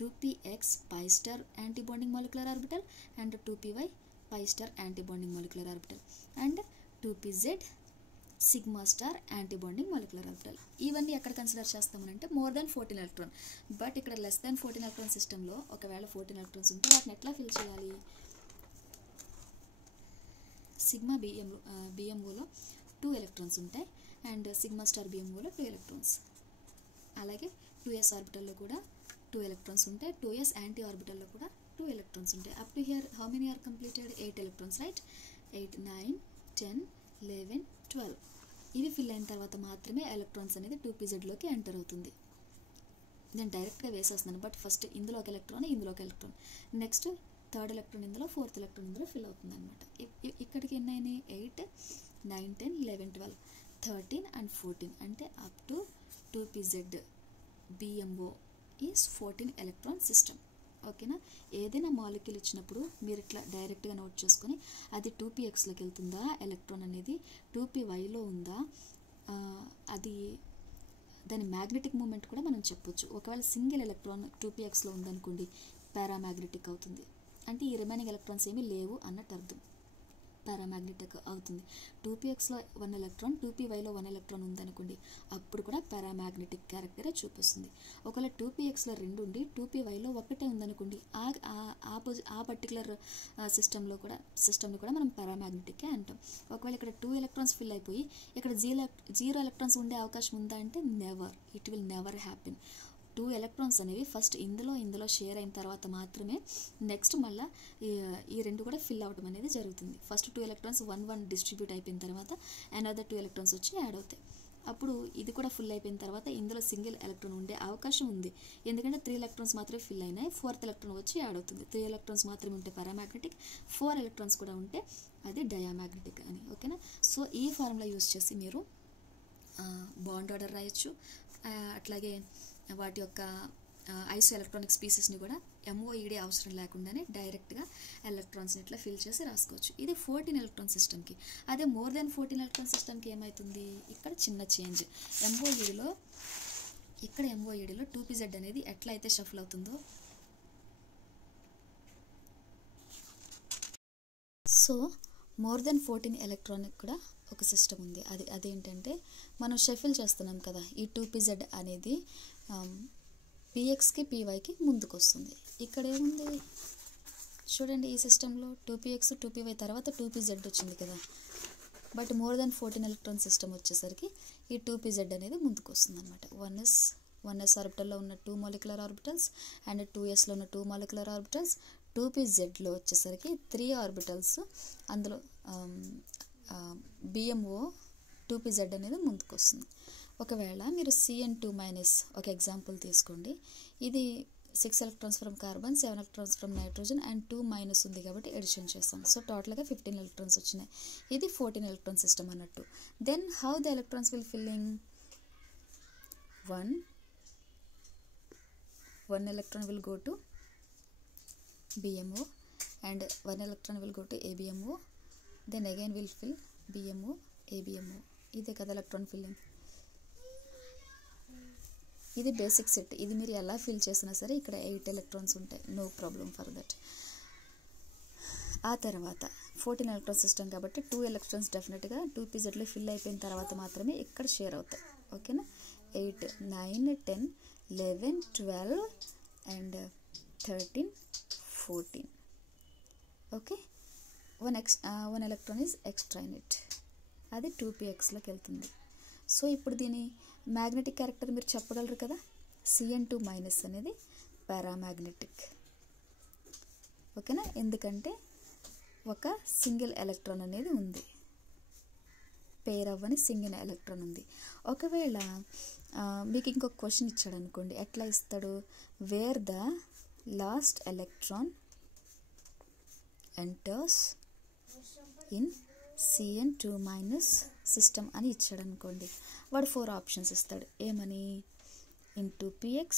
2px pi star anti bonding molecular orbital and 2py pi star anti bonding molecular orbital and 2pz sigma star anti bonding molecular orbital. ఇవన్నీ ఎక్కడ consider చేస్తామనంటే more than 14 electron. But ఇక్కడ less than 14 electron సిస్టంలో ఒకవేళ 14 electrons ఉంటే వాటిని ఎట్లా fill చేయాలి? సిగ్మా BMOలో 2 ఎలక్ట్రాన్స్ ఉంటాయి అండ్ సిగ్మా స్టార్ BMOలో 2 ఎలక్ట్రాన్స్. అలాగే 2s ఆర్బిటల్లో కూడా 2 ఎలక్ట్రాన్స్ ఉంటాయి, 2s యాంటీ ఆర్బిటల్లో కూడా 2 ఎలక్ట్రాన్స్ ఉంటాయి. Up to here how many are completed? 8 electrons, right? 8 9 10 11 12. ఇవి ఫిల్ అయిన తర్వాత మాత్రమే ఎలక్ట్రాన్స్ అనేది 2pzలోకి ఎంటర్ అవుతుంది. నేను డైరెక్ట్గా వేసేస్తున్నాను, బట్ ఫస్ట్ ఇందులో ఒక ఎలక్ట్రాన్, ఇందులో ఒక ఎలక్ట్రాన్, నెక్స్ట్ థర్డ్ ఎలక్ట్రాన్ ఇందులో, ఫోర్త్ ఎలక్ట్రాన్ ఇందులో ఫిల్ అవుతుంది అనమాట. ఇక్కడికి ఎన్ని అయినాయి? 8 9 10 11 12 13 అండ్ 14. అంటే up to 2pz BMO is 14 electron system. ఓకేనా? ఏదైనా మాలిక్యూల్ ఇచ్చినప్పుడు మీరు ఇట్లా డైరెక్ట్గా నోట్ చేసుకొని అది 2pxలోకి వెళ్తుందా, ఎలక్ట్రాన్ అనేది 2pyలో ఉందా, అది దాని మ్యాగ్నెటిక్ మూమెంట్ కూడా మనం చెప్పొచ్చు. ఒకవేళ సింగిల్ ఎలక్ట్రాన్ 2pxలో ఉందనుకోండి పారామాగ్నెటిక్ అవుతుంది, అంటే ఈ రిమైనింగ్ ఎలక్ట్రాన్స్ ఏమీ లేవు అన్నట్టు అర్థం, పారామాగ్నెటిక్ అవుతుంది. 2pxలో 1 ఎలక్ట్రాన్, 2pyలో 1 ఎలక్ట్రాన్ ఉందనుకోండి అప్పుడు కూడా పారామాగ్నెటిక్ క్యారెక్టరే చూపిస్తుంది. ఒకవేళ 2pxలో 2 ఉండి 2pyలో 1 ఉందనుకోండి ఆ పర్టికులర్ సిస్టమ్ని కూడా మనం పారామాగ్నెటిక్కే అంటాం. ఒకవేళ ఇక్కడ 2 ఎలక్ట్రాన్స్ ఫిల్ అయిపోయి ఇక్కడ 0 ఎలక్ట్రాన్స్ ఉండే అవకాశం ఉందా అంటే never, it will never happen. 2 electrons అనేవి ఫస్ట్ ఇందులో షేర్ అయిన తర్వాత మాత్రమే నెక్స్ట్ మళ్ళీ ఈ రెండు కూడా ఫిల్ అవ్వడం అనేది జరుగుతుంది. ఫస్ట్ 2 ఎలక్ట్రాన్స్ 1 డిస్ట్రిబ్యూట్ అయిపోయిన తర్వాత అనదర్ 2 ఎలక్ట్రాన్స్ వచ్చి యాడ్ అవుతాయి. అప్పుడు ఇది కూడా ఫిల్ అయిపోయిన తర్వాత ఇందులో సింగిల్ ఎలక్ట్రాన్ ఉండే అవకాశం ఉంది, ఎందుకంటే 3 ఎలక్ట్రాన్స్ మాత్రమే ఫిల్ అయినాయి, 4th ఎలక్ట్రాన్ వచ్చి యాడ్ అవుతుంది. 3 ఎలక్ట్రాన్స్ మాత్రమే ఉంటే పారామాగ్నెటిక్, 4 ఎలక్ట్రాన్స్ కూడా ఉంటే అది డయామాగ్నెటిక్ అని. ఓకేనా? సో ఈ ఫార్ములా యూజ్ చేసి మీరు బాండ్ ఆర్డర్ రాయొచ్చు, అట్లాగే వాటి యొక్క ఐసో ఎలక్ట్రానిక్ స్పీసెస్ని కూడా MOED అవసరం లేకుండానే డైరెక్ట్గా ఎలక్ట్రాన్స్ని ఇట్లా ఫిల్ చేసి రాసుకోవచ్చు. ఇది 14 ఎలక్ట్రాన్ సిస్టమ్కి. అదే మోర్ దెన్ 14 ఎలక్ట్రాన్ సిస్టమ్కి ఏమవుతుంది? ఇక్కడ చిన్న చేంజ్. MOEDలో 2pz అనేది ఎట్లా అయితే షఫల్ అవుతుందో సో మోర్ దెన్ 14 ఎలక్ట్రానిక్ కూడా ఒక సిస్టమ్ ఉంది. అదేంటంటే మనం షఫిల్ చేస్తున్నాం కదా, ఈ 2pz అనేది pxకి pyకి ముందుకు వస్తుంది. ఇక్కడ ఏముంది చూడండి, ఈ సిస్టంలో 2px 2py తర్వాత 2pz వచ్చింది కదా, but more than 14 electron system వచ్చేసరికి ఈ 2pz అనేది ముందుకు వస్తుంది అనమాట. 1s ఆర్బిటల్లో ఉన్న 2 మాలిక్యులర్ ఆర్బిటల్స్ అండ్ 2sలో ఉన్న 2 మాలిక్యులర్ ఆర్బిటల్స్, 2pzలో వచ్చేసరికి 3 ఆర్బిటల్స్, అందులో BMO 2pz అనేది ముందుకు వస్తుంది. ఒకవేళ మీరు CN2- ఒక ఎగ్జాంపుల్ తీసుకోండి. ఇది 6 electrons from carbon, 7 electrons from nitrogen and 2- ఉంది కాబట్టి ఎడిషన్ చేస్తాం. సో టోటల్గా 15 ఎలక్ట్రాన్స్ వచ్చినాయి. ఇది 14 ఎలక్ట్రాన్ సిస్టమ్ అన్నట్టు. Then how the electrons will filling? one electron will go to BMO and 1 electron will go to ABMO, then again will fill BMO, ABMO. ఇదే కదా electron filling. ఇది basic set. ఇది మీరు ఎలా fill చేసినా సరే ఇక్కడ 8 ఎలక్ట్రాన్స్ ఉంటాయి, నో ప్రాబ్లం ఫర్ దట్. ఆ తర్వాత 14 ఎలక్ట్రాన్ సిస్టమ్ కాబట్టి 2 ఎలక్ట్రాన్స్ డెఫినెట్గా 2pzలో ఫిల్ అయిపోయిన తర్వాత మాత్రమే ఇక్కడ షేర్ అవుతాయి. ఓకేనా? 8, 9, 10, 11, 12 and 13, 14. Okay, one electron is extra in it, అది 2pxలోకి వెళ్తుంది. సో ఇప్పుడు దీని మ్యాగ్నెటిక్ క్యారెక్టర్ మీరు చెప్పగలరు కదా, CN2- అనేది పారామాగ్నెటిక్. ఓకేనా? ఎందుకంటే ఒక సింగిల్ ఎలక్ట్రాన్ అనేది ఉంది, పేర్ అవ్వని సింగిల్ ఎలక్ట్రాన్ ఉంది. ఒకవేళ మీకు ఇంకొక క్వశ్చన్ ఇచ్చాడు అనుకోండి, ఎట్లా ఇస్తాడు? Wear the last electron enters in CN2- system అని ఇచ్చాడు అనుకోండి, వాడు 4 ఆప్షన్స్ ఇస్తాడు. ఏమని? In 2px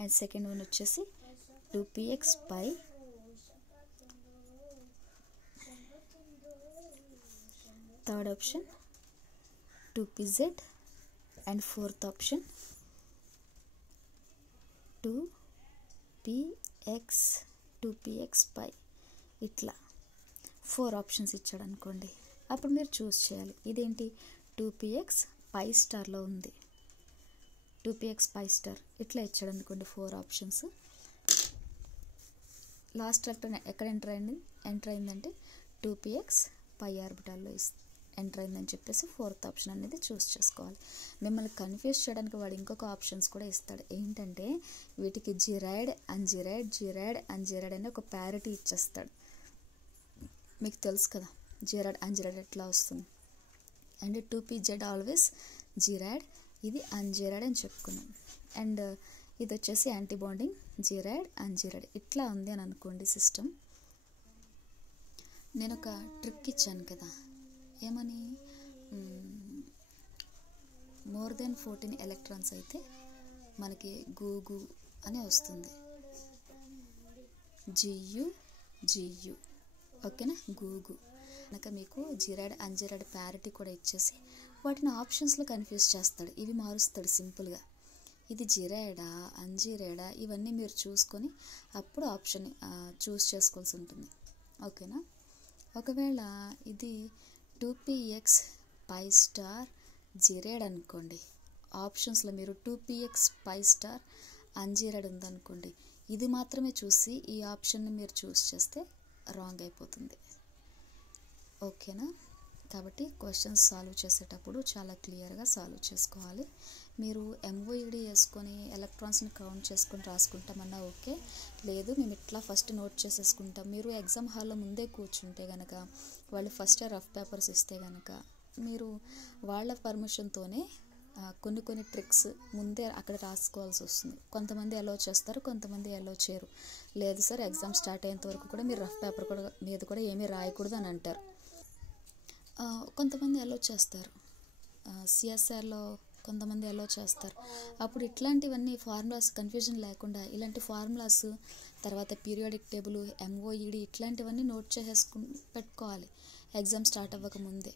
and second one వచ్చేసి 2px pi, third option 2pz and fourth option 2px pi. ఇట్లా 4 ఆప్షన్స్ ఇచ్చాడు అనుకోండి, అప్పుడు మీరు చూస్ చేయాలి. ఇదేంటి? 2px పై స్టార్లో ఉంది, 2px పై స్టార్ ఇట్లా ఇచ్చాడు అనుకోండి 4 ఆప్షన్స్. లాస్ట్ ఎలక్ట్రాన్ ఎక్కడ ఎంటర్ అయిందంటే 2px పై ఆర్బిటాల్లో ఎంటర్ అయిందని చెప్పేసి 4th ఆప్షన్ అనేది చూస్ చేసుకోవాలి. మిమ్మల్ని కన్ఫ్యూజ్ చేయడానికి వాడు ఇంకొక ఆప్షన్స్ కూడా ఇస్తాడు. ఏంటంటే వీటికి జిరైడ్, అన్జిరైడ్ అని ఒక ప్యారిటీ ఇచ్చేస్తాడు. మీకు తెలుసు కదా జిరైడ్, అన్జిరైడ్ ఎట్లా వస్తుంది. అండ్ 2pz ఆల్వేస్ జిరైడ్, ఇది అన్జిరైడ్ అని చెప్పుకున్నాం. అండ్ ఇది వచ్చేసి యాంటీబాండింగ్ జిరైడ్, అన్జిరైడ్ ఇట్లా ఉంది అని అనుకోండి సిస్టమ్. నేను ఒక ట్రిక్ ఇచ్చాను కదా, ఏమని? మోర్ దెన్ 14 ఎలక్ట్రాన్స్ అయితే మనకి గూగు అని వస్తుంది, GU. ఓకేనా? గూగు. కనుక మీకు జిరైడ్, అన్జిరైడ్ ప్యారిటీ కూడా ఇచ్చేసి వాటిని ఆప్షన్స్లో కన్ఫ్యూజ్ చేస్తాడు. ఇవి మారుస్తాడు సింపుల్గా. ఇది జిరైడా, అన్జిరైడా ఇవన్నీ మీరు చూసుకొని అప్పుడు ఆప్షన్ చూస్ చేసుకోవాల్సి ఉంటుంది. ఓకేనా? ఒకవేళ ఇది 2px పై స్టార్ జిరైడ్ అనుకోండి, ఆప్షన్స్లో మీరు 2px పై స్టార్ అన్జిరైడ్ ఉందనుకోండి, ఇది మాత్రమే చూసి ఈ ఆప్షన్ని మీరు చూస్ చేస్తే రాంగ్ అయిపోతుంది. ఓకేనా? కాబట్టి క్వశ్చన్స్ సాల్వ్ చేసేటప్పుడు చాలా క్లియర్గా సాల్వ్ చేసుకోవాలి. మీరు MOED వేసుకొని ఎలక్ట్రాన్స్ని కౌంట్ చేసుకొని రాసుకుంటామన్నా ఓకే, లేదు మేము ఇట్లా ఫస్ట్ నోట్ చేసేసుకుంటాం. మీరు ఎగ్జామ్ హాల్లో ముందే కూర్చుంటే కనుక, వాళ్ళు ఫస్ట్ రఫ్ పేపర్స్ ఇస్తే కనుక మీరు వాళ్ళ పర్మిషన్తోనే కొన్ని ట్రిక్స్ ముందే అక్కడ రాసుకోవాల్సి వస్తుంది. కొంతమంది అలో చేస్తారు, కొంతమంది అలో చేయరు. లేదు సార్ ఎగ్జామ్ స్టార్ట్ అయ్యేంత వరకు కూడా మీరు రఫ్ పేపర్ కూడా మీద కూడా ఏమీ రాయకూడదు అని అంటారు. కొంతమంది అలో చేస్తారు, CSRలో కొంతమంది అలో చేస్తారు. అప్పుడు ఇట్లాంటివన్నీ ఫార్ములాస్ కన్ఫ్యూజన్ లేకుండా ఇలాంటి ఫార్ములాస్, తర్వాత పీరియాడిక్ టేబుల్, MOED ఇట్లాంటివన్నీ నోట్ చేసేసుకుని పెట్టుకోవాలి ఎగ్జామ్ స్టార్ట్ అవ్వక ముందే.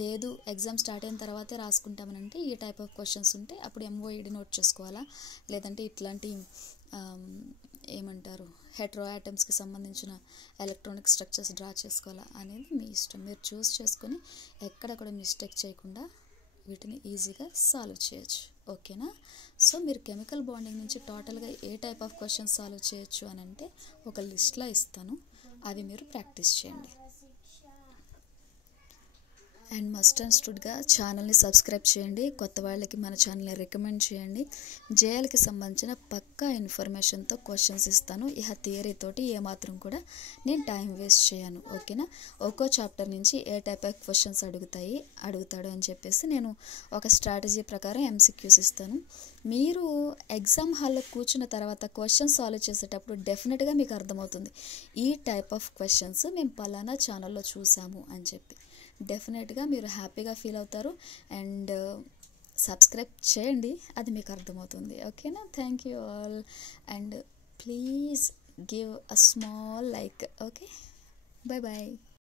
లేదు ఎగ్జామ్ స్టార్ట్ అయిన తర్వాతే రాసుకుంటామనంటే ఈ టైప్ ఆఫ్ క్వశ్చన్స్ ఉంటే అప్పుడు ఎంఓఈడి నోట్ చేసుకోవాలా, లేదంటే ఇట్లాంటి ఏమంటారు హెట్రో ఆటమ్స్కి సంబంధించిన ఎలక్ట్రానిక్ స్ట్రక్చర్స్ డ్రా చేసుకోవాలా అనేది మీ ఇష్టం. మీరు చూస్ చేసుకొని ఎక్కడక్కడ మిస్టేక్ చేయకుండా వీటిని ఈజీగా సాల్వ్ చేయొచ్చు. ఓకేనా? సో మీరు కెమికల్ బాండింగ్ నుంచి టోటల్గా ఏ టైప్ ఆఫ్ క్వశ్చన్స్ సాల్వ్ చేయొచ్చు అని అంటే ఒక లిస్ట్లో ఇస్తాను, అవి మీరు ప్రాక్టీస్ చేయండి. అండ్ మస్ట్ అండ్ స్టుడ్గా ఛానల్ని సబ్స్క్రైబ్ చేయండి, కొత్త వాళ్ళకి మన ఛానల్ని రికమెండ్ చేయండి. జేఎల్కి సంబంధించిన పక్కా ఇన్ఫర్మేషన్తో క్వశ్చన్స్ ఇస్తాను. ఇహ థియరీతోటి ఏమాత్రం కూడా నేను టైం వేస్ట్ చేయను. ఓకేనా? ఒక్కో చాప్టర్ నుంచి ఏ టైప్ ఆఫ్ క్వశ్చన్స్ అడుగుతాడు అని చెప్పేసి నేను ఒక స్ట్రాటజీ ప్రకారం ఎంసీక్యూస్ ఇస్తాను. మీరు ఎగ్జామ్ హాల్లో కూర్చున్న తర్వాత క్వశ్చన్స్ సాల్వ్ చేసేటప్పుడు డెఫినెట్గా మీకు అర్థమవుతుంది ఈ టైప్ ఆఫ్ క్వశ్చన్స్ మేము పలానా ఛానల్లో చూసాము అని చెప్పి. డెఫినెట్గా మీరు హ్యాపీగా ఫీల్ అవుతారు. అండ్ సబ్స్క్రైబ్ చేయండి, అది మీకు అర్థమవుతుంది. ఓకేనా? Thank you all and please give a small like. Okay, bye bye.